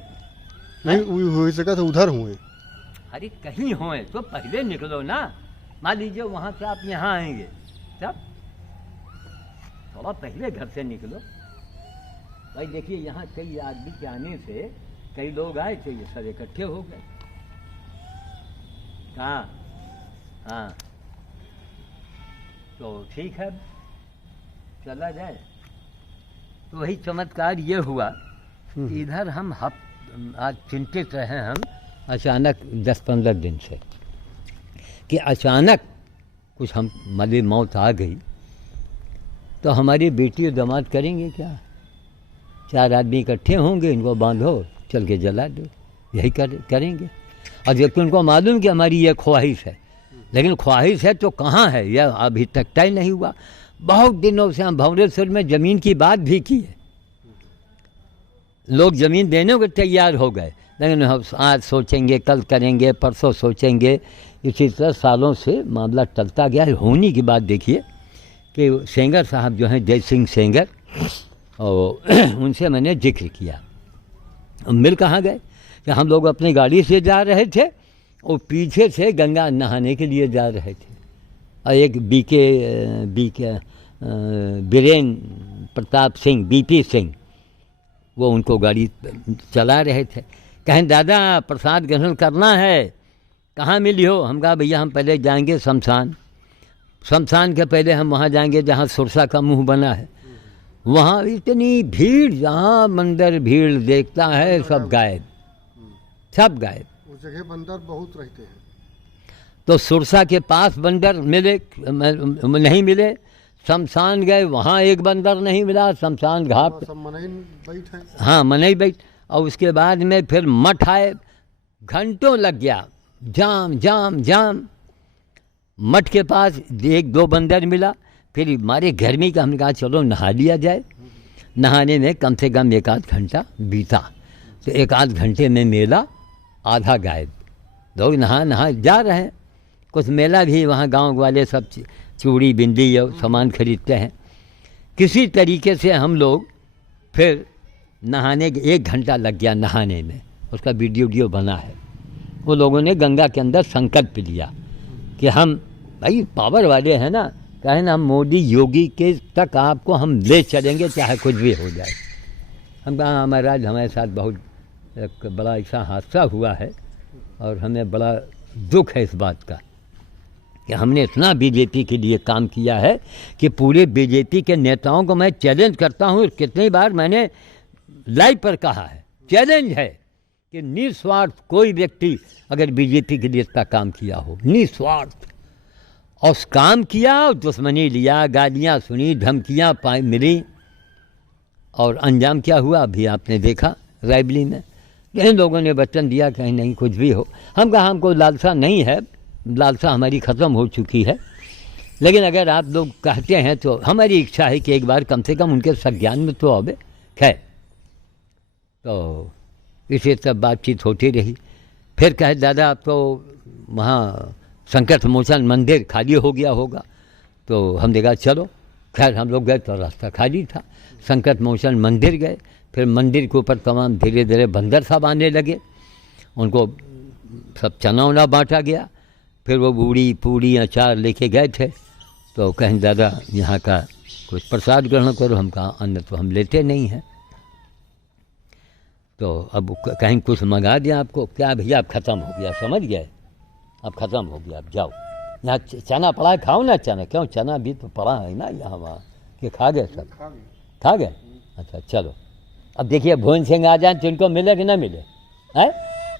नहीं हो सका तो उधर हुए। अरे कहीं होए तो पहले निकलो ना। मान लीजिए वहाँ से आप यहाँ आएंगे, तब थोड़ा पहले घर से निकलो। भाई देखिए यहाँ कई आदमी के आने से कई लोग आए थे, ये सब इकट्ठे हो गए। हाँ हाँ, तो ठीक है चला जाए। तो वही चमत्कार ये हुआ कि इधर हम आज चिंतित रहे हम अचानक 10-15 दिन से कि अचानक कुछ हम हमारी मौत आ गई तो हमारी बेटी और दामाद करेंगे क्या? 4 आदमी इकट्ठे होंगे, इनको बांधो चल के जला दो, यही करेंगे। और जबकि उनको मालूम कि हमारी ये ख्वाहिश है, लेकिन ख्वाहिश है तो कहाँ है, यह अभी तक तय नहीं हुआ। बहुत दिनों से हम भंवरेश्वर में ज़मीन की बात भी की है, लोग ज़मीन देने को तैयार हो गए, लेकिन हम आज सोचेंगे, कल करेंगे, परसों सोचेंगे, इसी तरह सालों से मामला टलता गया है। होने की बात देखिए कि सेंगर साहब जो हैं, जय सिंह सेंगर, और उनसे मैंने जिक्र किया। मिल कहाँ गए कि हम लोग अपनी गाड़ी से जा रहे थे और पीछे से गंगा नहाने के लिए जा रहे थे, और एक बीके बीरेन प्रताप सिंह, बीपी सिंह, वो उनको गाड़ी चला रहे थे। कहें दादा प्रसाद ग्रहण करना है, कहाँ मिली हो? हम कहा भैया हम पहले जाएंगे शमशान के पहले हम वहाँ जाएंगे जहाँ सुरसा का मुंह बना है, वहाँ इतनी भीड़, जहाँ मंदिर भीड़ देखता है सब गायब, सब गायब। उस जगह बंदर बहुत रहते हैं। तो सुरसा के पास बंदर मिले नहीं मिले, शमशान गए वहाँ एक बंदर नहीं मिला, शमशान घाट सब मनई बैठ है। हाँ मनई बैठ। और उसके बाद में फिर मठ आए, घंटों लग गया, जाम जाम जाम। मठ के पास 1-2 बंदर मिला, फिर हमारे गर्मी का हमने कहा चलो नहा लिया जाए। नहाने में कम से कम 1-8 घंटा बीता, तो 1-8 घंटे में मेला आधा गायब। लोग नहा जा रहे हैं, कुछ मेला भी वहाँ गांव वाले सब चूड़ी बिंदी और सामान खरीदते हैं। किसी तरीके से हम लोग फिर नहाने 1 घंटा लग गया नहाने में, उसका वीडियो बना है। वो लोगों ने गंगा के अंदर संकल्प लिया कि हम भाई पावर वाले हैं ना, कहें ना हम मोदी योगी के तक आपको हम ले चलेंगे चाहे कुछ भी हो जाए। हम कहा महाराज हमारे साथ बहुत एक बड़ा ऐसा हादसा हुआ है और हमें बड़ा दुख है इस बात का कि हमने इतना बीजेपी के लिए काम किया है कि पूरे बीजेपी के नेताओं को मैं चैलेंज करता हूँ। कितनी बार मैंने लाइव पर कहा है, चैलेंज है कि निस्वार्थ कोई व्यक्ति अगर बीजेपी के लिए इतना काम किया हो, निस्वार्थ, और काम किया, दुश्मनी लिया, गालियाँ सुनी, धमकियाँ मिली, और अंजाम क्या हुआ अभी आपने देखा रायबली में। इन लोगों ने वचन दिया कहीं नहीं कुछ भी हो। हम कहा हमको लालसा नहीं है, लालसा हमारी ख़त्म हो चुकी है, लेकिन अगर आप लोग कहते हैं तो हमारी इच्छा है कि एक बार कम से कम उनके संज्ञान में तो आवे। खैर तो इसे सब बातचीत होती रही। फिर कहे दादा अब तो वहाँ संकट मोचन मंदिर खाली हो गया होगा, तो हमने कहा चलो। खैर हम लोग गए तो रास्ता खाली था, संकट मोचन मंदिर गए। फिर मंदिर के ऊपर तमाम धीरे धीरे बंदर सब आने लगे, उनको सब चना उना बांटा गया। फिर वो बूढ़ी पूड़ी अचार लेके गए थे, तो कहें दादा यहाँ का कुछ प्रसाद ग्रहण करो। हम कहा अन्न तो हम लेते नहीं हैं, तो अब कहीं कुछ मंगा दिया आपको। क्या भैया अब ख़त्म हो गया, समझ गए, अब ख़त्म हो गया, अब जाओ। यहाँ चना पड़ा है, खाओ ना चना। क्यों, चना भी तो पड़ा है ना यहाँ वहाँ, कि खा गए सब? खा गए। अच्छा चलो, अब देखिए भुवन सिंह आ जाए तो इनको मिले कि ना मिले है?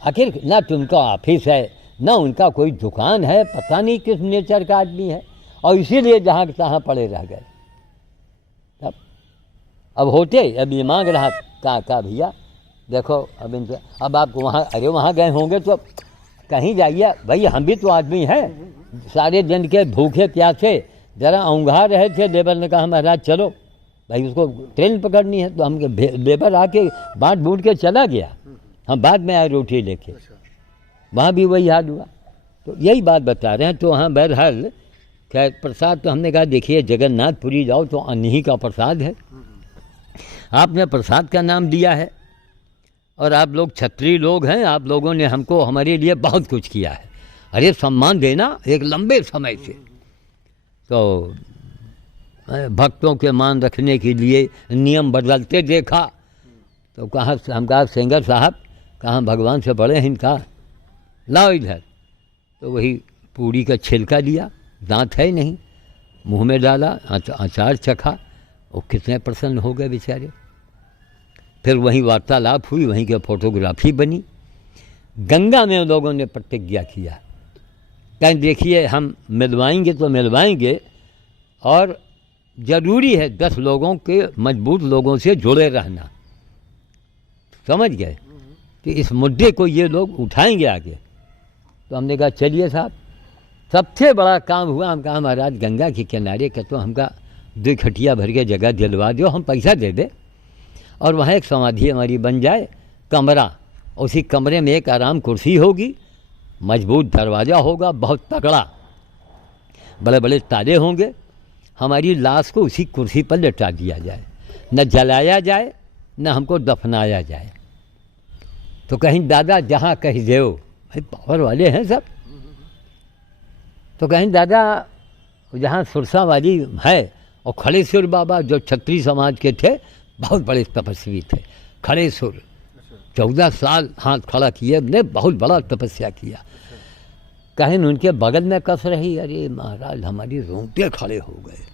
आखिर ना तो उनका ऑफिस है ना उनका कोई दुकान है, पता नहीं किस नेचर का आदमी है, और इसीलिए जहाँ के तहाँ पड़े रह गए। अब होते अब ये मांग रहा का भैया देखो अब इनसे, अब आप वहाँ, अरे वहाँ गए होंगे तो कहीं जाइए भाई, हम भी तो आदमी हैं, सारे दिन के भूखे प्यासे जरा औंघा रहे थे। लेबर ने कहा महाराज चलो भाई, उसको ट्रेन पकड़नी है, तो हम लेबर आके बांट बूट के चला गया। हम बाद में आए रोटी लेके, अच्छा। वहाँ भी वही हाल हुआ। तो यही बात बता रहे हैं। तो वहाँ बहरहाल खैर प्रसाद तो हमने कहा देखिए जगन्नाथपुरी जाओ तो अन्न का प्रसाद है, आपने प्रसाद का नाम दिया है और आप लोग क्षत्रिय लोग हैं, आप लोगों ने हमको हमारे लिए बहुत कुछ किया है, अरे सम्मान देना एक लंबे समय से। तो भक्तों के मान रखने के लिए नियम बदलते देखा तो कहा, हम कहा सेंगर साहब कहाँ भगवान से बड़े हैं इनका, लाओ इधर। तो वही पूरी का छिलका लिया, दांत है नहीं, मुंह में डाला, अचार चखा, वो कितने प्रसन्न हो गए बेचारे। फिर वहीं वार्तालाप हुई, वहीं के फोटोग्राफी बनी। गंगा में लोगों ने प्रतिज्ञा किया, कहें देखिए हम मिलवाएंगे तो मिलवाएंगे और ज़रूरी है 10 लोगों के मजबूत लोगों से जुड़े रहना, समझ गए कि इस मुद्दे को ये लोग उठाएंगे आगे। तो हमने कहा चलिए साहब, सबसे बड़ा काम हुआ। हम कहा महाराज गंगा के किनारे का तो हमका 2 खटिया भर के जगह दिलवा दो, हम पैसा दे दे और वहाँ एक समाधि हमारी बन जाए, कमरा, उसी कमरे में एक आराम कुर्सी होगी, मजबूत दरवाज़ा होगा बहुत तगड़ा, बड़े बड़े ताले होंगे, हमारी लाश को उसी कुर्सी पर लटा दिया जाए, न जलाया जाए न हमको दफनाया जाए। तो कहीं दादा जहाँ कहीं देव, भाई पावर वाले हैं सब। तो कहीं दादा जहाँ सुरसा वाली है, और खड़ेश्वर बाबा जो क्षत्रिय समाज के थे बहुत बड़े तपस्वी थे, खड़ेश्वर 14 साल हाथ खड़ा किए, ने बहुत बड़ा तपस्या किया। कहीं उनके बगल में कस रही, अरे महाराज हमारी रोंगटे खड़े हो गए।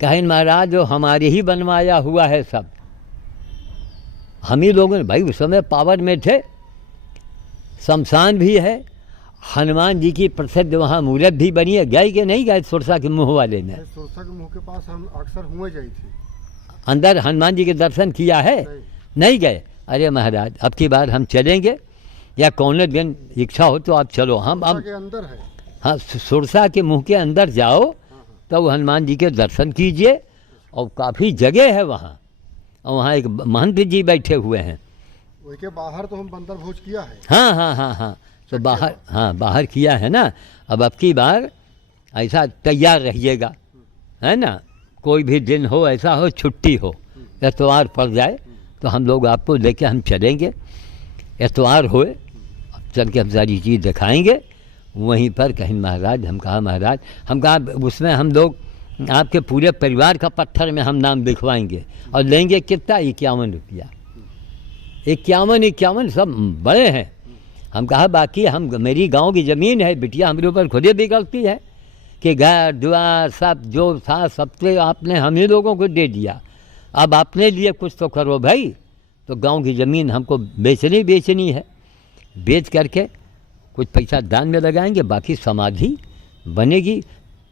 कहीं महाराज जो हमारे ही बनवाया हुआ है सब, हम ही लोगों ने, भाई उस समय पावर में थे, शमशान भी है, हनुमान जी की प्रसिद्ध वहाँ मूर्त भी बनी है। गए कि नहीं गए सुरसा के मुँह वाले में? सुरसा के मुँह के पास हम अक्सर हुए जाई थी, अंदर हनुमान जी के दर्शन किया है? नहीं गए? अरे महाराज अब की बार हम चलेंगे, या कौन दिन इच्छा हो तो आप चलो। हम के अंदर है, हाँ सुरसा के मुँह के अंदर जाओ तब हनुमान जी के दर्शन कीजिए, और काफ़ी जगह है वहाँ, और वहाँ एक महंत जी बैठे हुए हैं। उसके बाहर तो हम बंदर भोज किया है। हाँ हाँ हाँ हाँ, तो बाहर, हाँ बाहर किया है ना। अब की बार ऐसा तैयार रहिएगा, है ना, कोई भी दिन हो, ऐसा हो छुट्टी हो, एतवार पड़ जाए तो हम लोग आपको लेके हम चलेंगे, एतवार होए चल के हम सारी चीज़ दिखाएंगे वहीं पर। कहीं महाराज, हम कहा महाराज, हम कहा उसमें हम लोग आपके पूरे परिवार का पत्थर में हम नाम लिखवाएंगे और लेंगे कितना, 51 रुपया। 51 सब बड़े हैं। हम कहा बाकी हम, मेरी गांव की ज़मीन है, बिटिया हमारे ऊपर खुदे बिगड़ती है कि घर द्वार सब जो था सबसे आपने हम ही लोगों को दे दिया, अब अपने लिए कुछ तो करो भाई। तो गांव की ज़मीन हमको बेचनी है, बेच करके कुछ पैसा दान में लगाएंगे, बाकी समाधि बनेगी।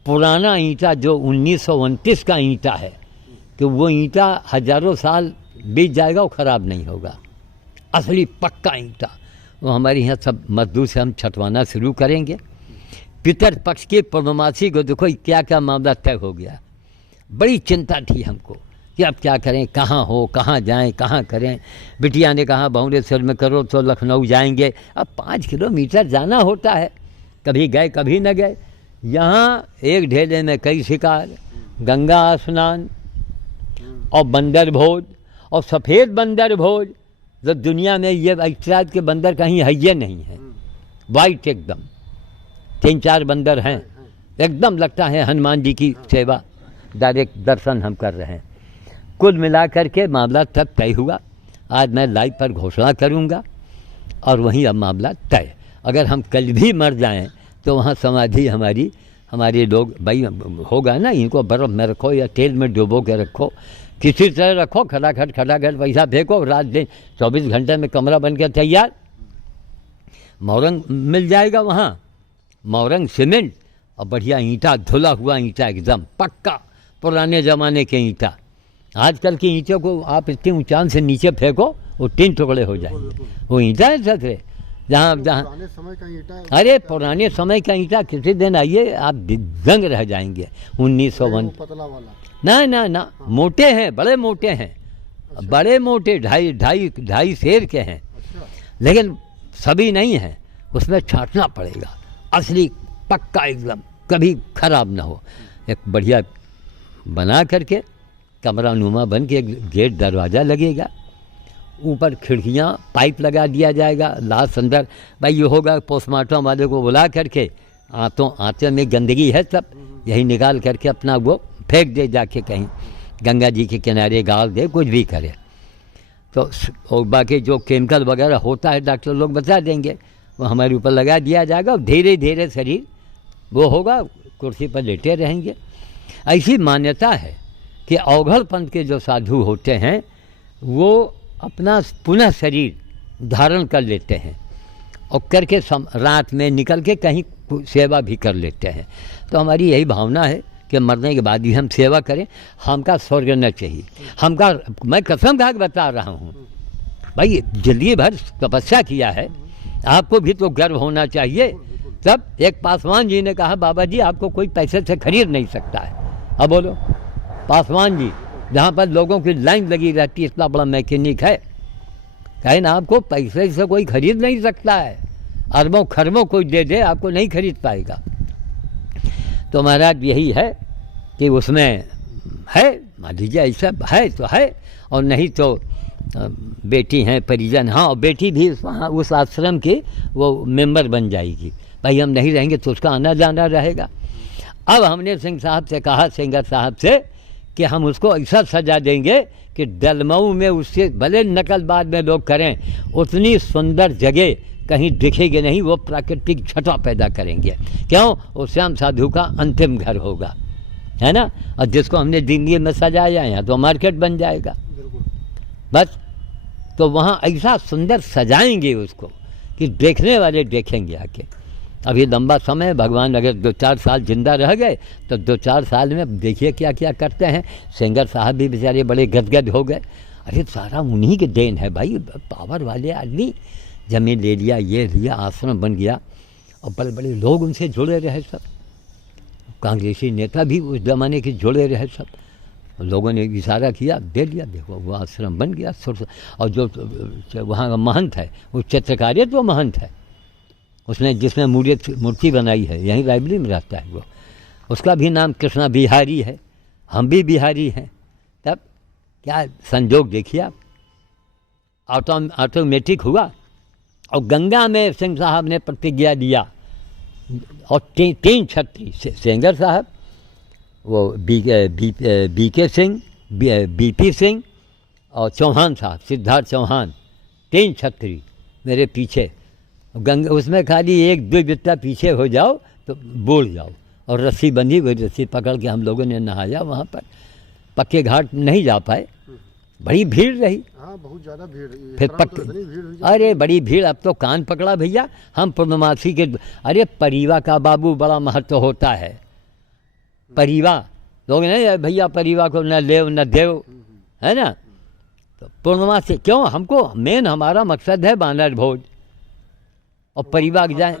पुराना ईंटा जो 1929 का ईंटा है, कि वो ईंटा हज़ारों साल बीत जाएगा, वो ख़राब नहीं होगा, असली पक्का ईंटा। वो हमारे यहाँ सब मजदूर से हम छटवाना शुरू करेंगे। पितर पक्ष के पूर्णमासी को देखो क्या क्या मामला तय हो गया। बड़ी चिंता थी हमको कि अब क्या करें, कहाँ हो, कहाँ जाएं, कहाँ करें। बिटिया ने कहा भुवनेश्वर में करो तो लखनऊ जाएंगे। अब 5 किलोमीटर जाना होता है, कभी गए कभी न गए। यहाँ एक ढेले में कई शिकार, गंगा स्नान और बंदर भोज, और सफ़ेद बंदर भोज जो दुनिया में ये एक्स्ट्रा के बंदर कहीं है ये नहीं है, वाइट एकदम 3-4 बंदर हैं, एकदम लगता है हनुमान जी की सेवा, डायरेक्ट दर्शन हम कर रहे हैं। कुल मिलाकर के मामला तब तय हुआ। आज मैं लाइव पर घोषणा करूंगा और वहीं अब मामला तय। अगर हम कल भी मर जाएं तो वहाँ समाधि हमारी, हमारे लोग भाई होगा ना, इनको बर्फ़ में रखो या तेल में डुबो के रखो, किसी तरह रखो, खटाखट पैसा फेंको, रात दिन 24 घंटे में कमरा बन के तैयार। मोरंग मिल जाएगा वहाँ, मोरंग सीमेंट और बढ़िया ईंटा, धुला हुआ ईंटा एकदम पक्का, पुराने ज़माने के ईंटा। आजकल की ईंटों को आप इतनी ऊंचाई से नीचे फेंको वो 3 टुकड़े हो जाएंगे। वो ईंटा है सर, जहाँ पुराने समय का ईंटा, अरे पुराने समय का ईंटा, किसी दिन आइए आप दंग रह जाएंगे। 1901 पतला वाला ना मोटे हैं, बड़े मोटे हैं, बड़े मोटे, 2.5 शेर के हैं। अच्छा, लेकिन सभी नहीं हैं, उसमें छांटना पड़ेगा, असली पक्का एकदम, कभी खराब ना हो। एक बढ़िया बना करके कमरा नुमा बन के गेट दरवाज़ा लगेगा, ऊपर खिड़कियाँ पाइप लगा दिया जाएगा, लास्ट अंदर भाई ये होगा पोस्टमार्टम वाले को बुला करके, आंतों में गंदगी है सब, यही निकाल करके अपना वो फेंक दे जाके कहीं गंगा जी के किनारे गाड़ दे, कुछ भी करे। तो और बाकी जो केमिकल वगैरह होता है डॉक्टर लोग बता देंगे, वो हमारे ऊपर लगा दिया जाएगा, धीरे धीरे शरीर वो होगा, कुर्सी पर लेटे रहेंगे। ऐसी मान्यता है कि अवघड़ पंथ के जो साधु होते हैं वो अपना पुनः शरीर धारण कर लेते हैं और करके रात में निकल के कहीं सेवा भी कर लेते हैं। तो हमारी यही भावना है कि मरने के बाद भी हम सेवा करें, हमका स्वर्ग न चाहिए, हमका, मैं कसम खा के बता रहा हूँ भाई, जिंदगी भर तपस्या किया है, आपको भी तो गर्व होना चाहिए। तब एक पासवान जी ने कहा बाबा जी आपको कोई पैसे से खरीद नहीं सकता है। अब बोलो, पासवान जी जहाँ पर लोगों की लाइन लगी रहती है, इतना बड़ा मैकेनिक है, कहे ना आपको पैसे से कोई खरीद नहीं सकता है, अरबों खरबों कोई दे दे आपको नहीं खरीद पाएगा। तो महाराज यही है कि उसमें है, मान लीजिए ऐसा है तो है, और नहीं तो बेटी हैं परिजन, हाँ, और बेटी भी उस आश्रम की वो मेंबर बन जाएगी, भाई हम नहीं रहेंगे तो उसका आना जाना रहेगा। अब हमने सिंह साहब से कहा, सिंगर साहब से, कि हम उसको ऐसा सजा देंगे कि डलमऊ में उससे भले नकल बाद में लोग करें, उतनी सुंदर जगह कहीं दिखेगी नहीं, वो प्राकृतिक छटा पैदा करेंगे। क्यों? वो श्याम साधु का अंतिम घर होगा, है ना, और जिसको हमने जिंदगी में सजाया है तो मार्केट बन जाएगा बस। तो वहाँ ऐसा सुंदर सजाएंगे उसको कि देखने वाले देखेंगे आके। अभी लंबा समय, भगवान अगर 2-4 साल जिंदा रह गए तो 2-4 साल में देखिए क्या क्या करते हैं। सिंगर साहब भी बेचारे बड़े गदगद हो गए, अरे सारा उन्हीं के देन है भाई, पावर वाले आदमी, जमीन ले लिया, ये लिया, आश्रम बन गया, और बड़े बड़े लोग उनसे जुड़े रहे, सब कांग्रेसी नेता भी उस ज़माने के जुड़े रहे, सब लोगों ने इशारा किया, दे लिया, देखो वो आश्रम बन गया। और जो वहाँ का महंत है, वो चित्रकारित वो महंत है, उसने जिसने मूर्ति बनाई है, यहीं रायबरेली में रहता है वो, उसका भी नाम कृष्णा बिहारी है, हम भी बिहारी हैं। तब क्या संजोग देखिए आप, ऑटोमेटिक हुआ। और गंगा में सिंह साहब ने प्रतिज्ञा दिया, और 3 छत्री, सेंगर साहब, वो बीके सिंह, बीपी सिंह और चौहान साहब, सिद्धार्थ चौहान, 3 छत्री मेरे पीछे। गंगा उसमें खाली 1-2 बित्ता पीछे हो जाओ तो बोल जाओ, और रस्सी बंधी, वही रस्सी पकड़ के हम लोगों ने नहाया वहाँ पर। पक्के घाट नहीं जा पाए, बड़ी भीड़ रही। हाँ, बहुत ज़्यादा भीड़। फिर भीड़, अरे बड़ी भीड़, अब तो कान पकड़ा भैया। हम पूर्णमासी के, अरे परिवा का बाबू बड़ा महत्व होता है, परिवा, लोग नहीं भैया परिवा को न ले न देव, है ना। तो पूर्णमासी क्यों, हमको मेन हमारा मकसद है बानर भोज, और परिवार जाए,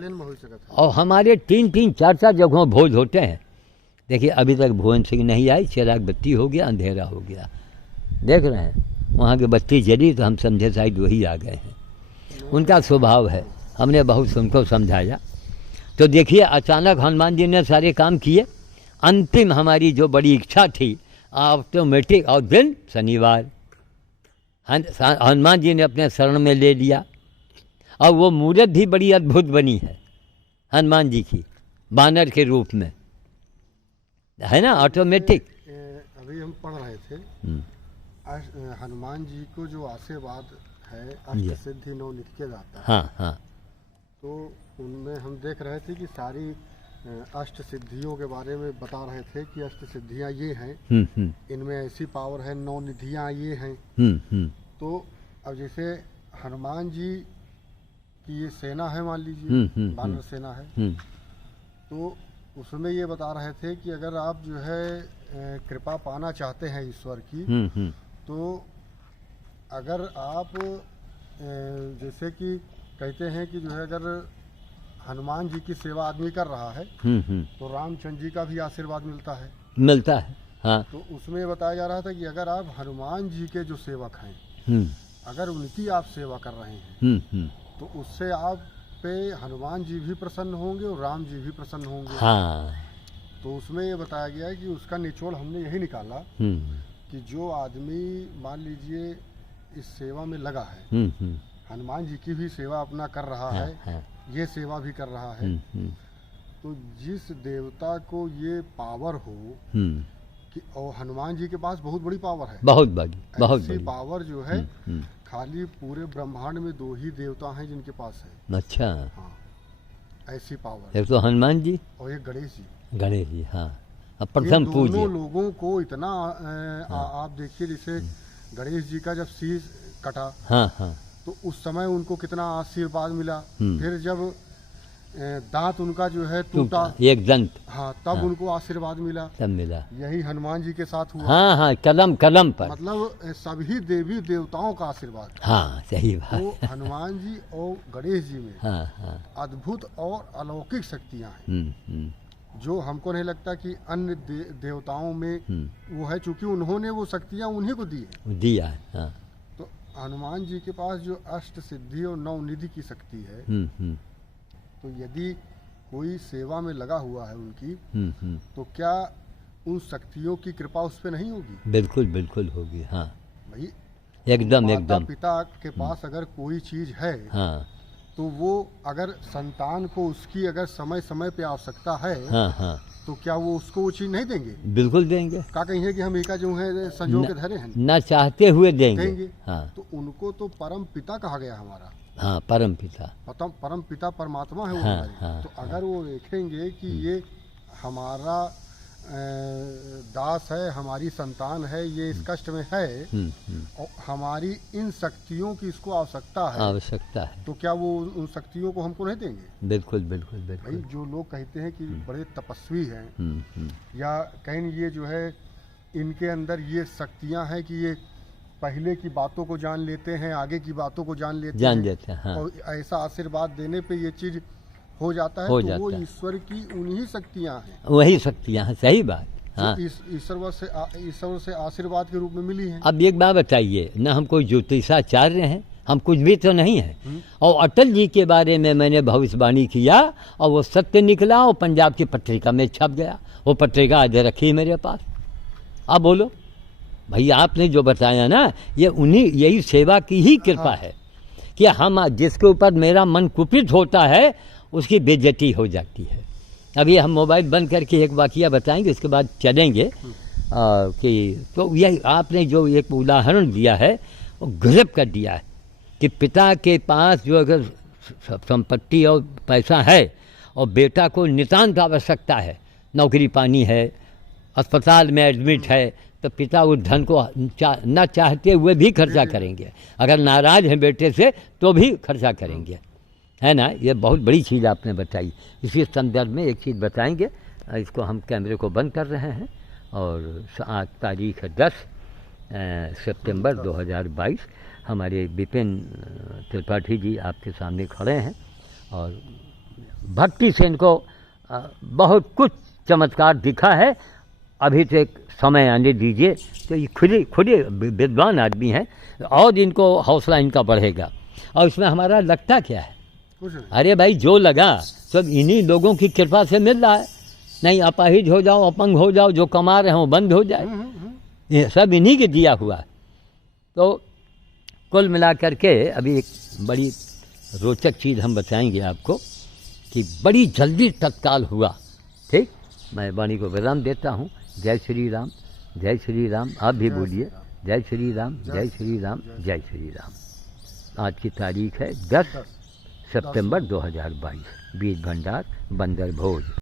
और हमारे 3-4 जगहों भोज होते हैं। देखिए अभी तक भुवन सिंह नहीं आई, चिराग बत्ती हो गया, अंधेरा हो गया, देख रहे हैं वहाँ की बत्ती जली तो हम समझे शायद वही आ गए हैं। उनका स्वभाव है, हमने बहुत उनको समझाया। तो देखिए अचानक हनुमान जी ने सारे काम किए। अंतिम हमारी जो बड़ी इच्छा थी, ऑटोमेटिक, और दिन शनिवार हनुमान जी ने अपने शरण में ले लिया, और वो मूर्त भी बड़ी अद्भुत बनी है हनुमान जी की, बानर के रूप में, है ना, ऑटोमेटिक। अभी हम पढ़ रहे थे हनुमान जी को जो आशीर्वाद है, अष्ट सिद्धि 9 नित्य दाता, हाँ हाँ, तो उनमें हम देख रहे थे कि सारी अष्ट सिद्धियों के बारे में बता रहे थे कि अष्ट सिद्धियाँ ये हैं, इनमें ऐसी पावर है, 9 निधियाँ ये हैं। तो अब जैसे हनुमान जी की ये सेना है, मान लीजिए बानर सेना है, तो उसमें ये बता रहे थे कि अगर आप जो है कृपा पाना चाहते हैं ईश्वर की, तो अगर आप जैसे कि कहते हैं कि जो है अगर हनुमान जी की सेवा आदमी कर रहा है तो रामचंद्र जी का भी आशीर्वाद मिलता है। हाँ। तो उसमें बताया जा रहा था कि अगर आप हनुमान जी के जो सेवक हैं, अगर उनकी आप सेवा कर रहे हैं तो उससे आप पे हनुमान जी भी प्रसन्न होंगे और राम जी भी प्रसन्न होंगे। हाँ। तो उसमें ये बताया गया है कि उसका निचोड़ हमने यही निकाला कि जो आदमी मान लीजिए इस सेवा में लगा है, हनुमान जी की भी सेवा अपना कर रहा है, ये सेवा भी कर रहा है, तो जिस देवता को ये पावर हो कि और हनुमान जी के पास बहुत बड़ी पावर है, बहुत बड़ी पावर जो है खाली पूरे ब्रह्मांड में 2 ही देवता हैं जिनके पास है। अच्छा। हाँ, ऐसी पावर। एक तो हनुमान जी और एक गणेश जी। गणेश जी, हाँ। अब प्रथम पूज्य। दोनों लोगों को इतना आप देखिए, जैसे गणेश जी का जब शीश कटा, हाँ, तो उस समय उनको कितना आशीर्वाद मिला। फिर जब दांत उनका जो है टूटा, एक दंत, हाँ, तब उनको आशीर्वाद मिला, सब मिला। यही हनुमान जी के साथ हुआ। हाँ, कलम कलम पर, मतलब सभी देवी देवताओं का आशीर्वाद। हाँ, सही बात। तो हनुमान जी और गणेश जी में हाँ, अद्भुत और अलौकिक शक्तियाँ हैं, जो हमको नहीं लगता कि अन्य देवताओं में वो है, चूंकि उन्होंने वो शक्तियाँ उन्हीं को दिया। हाँ। तो हनुमान जी के पास जो अष्ट सिद्धि और 9 निधि की शक्ति है, तो यदि कोई सेवा में लगा हुआ है उनकी, तो क्या उन शक्तियों की कृपा उस पर नहीं होगी? बिल्कुल होगी। हाँ भाई, एकदम पिता के पास अगर कोई चीज है, हाँ, तो वो अगर संतान को उसकी अगर समय समय पे आवश्यकता है, हाँ, तो क्या वो उसको वो चीज नहीं देंगे? बिल्कुल देंगे। क्या कहेंगे कि हम एका जो है संजो के धरे हैं, ना चाहते हुए देंगे। हाँ। तो उनको तो परम पिता कहा गया हमारा। हाँ, परम पिता, परम पिता परमात्मा है वो। हाँ, तो अगर वो देखेंगे कि ये हमारा दास है, हमारी संतान है, ये इस कष्ट में है, और हमारी इन शक्तियों की इसको आवश्यकता है, तो क्या वो उन शक्तियों को हमको नहीं देंगे? बिल्कुल। भाई, जो लोग कहते हैं कि बड़े तपस्वी हैं, या कहीं ये जो है इनके अंदर ये शक्तियां हैं कि ये पहले की बातों को जान लेते हैं, आगे की बातों को जान लेते हैं, हाँ। और ऐसा आशीर्वाद देने पे ये चीज हो जाता है, तो वो ईश्वर की उन्हीं शक्तियां हैं, वही शक्तियां हैं। सही बात। हाँ। ईश्वर से आशीर्वाद के रूप में मिली है। अब एक बात बताइए ना, हम कोई ज्योतिषाचार्य हैं, हम कुछ भी तो नहीं है, और अटल जी के बारे में मैंने भविष्यवाणी किया और वो सत्य निकला, और पंजाब की पत्रिका में छप गया। वो पत्रिका आज रखी मेरे पास। अब बोलो भाई, आपने जो बताया ना, ये यही सेवा की ही कृपा है कि हम जिसके ऊपर मेरा मन कुपित होता है उसकी बेइज्जती हो जाती है। अभी हम मोबाइल बंद करके एक वाकया बताएंगे, उसके बाद चलेंगे कि तो यही आपने जो एक उदाहरण दिया है वो गजब कर दिया है कि पिता के पास जो अगर संपत्ति और पैसा है और बेटा को नितांत आवश्यकता है, नौकरी पानी है, अस्पताल में एडमिट है, तो पिता उस धन को न चाहते हुए भी खर्चा करेंगे। अगर नाराज हैं बेटे से तो भी खर्चा करेंगे, है ना। ये बहुत बड़ी चीज़ आपने बताई। इसी संदर्भ में एक चीज़ बताएंगे, इसको हम कैमरे को बंद कर रहे हैं, और आज तारीख है 10 सितंबर 2022। हमारे विपिन त्रिपाठी जी आपके सामने खड़े हैं, और भक्ति से इनको बहुत कुछ चमत्कार दिखा है। अभी तो एक समय आने दीजिए, तो ये खुले विद्वान आदमी हैं, और इनको हौसला इनका बढ़ेगा। और इसमें हमारा लगता क्या है? अरे भाई, जो लगा सब इन्हीं लोगों की कृपा से मिल रहा है। नहीं अपाहिज हो जाओ, अपंग हो जाओ, जो कमा रहे हो बंद हो जाए, ये सब इन्हीं के दिया हुआ है। तो कुल मिला करके अभी एक बड़ी रोचक चीज़ हम बताएंगे आपको कि बड़ी जल्दी तत्काल हुआ। ठीक, मैं वाणी को विराम देता हूँ। जय श्री राम, जय श्री राम। आप भी बोलिए जय श्री राम, जय श्री राम, जय श्री राम। आज की तारीख है 10 सितंबर 2022। बीज भंडार, बंदर भोज।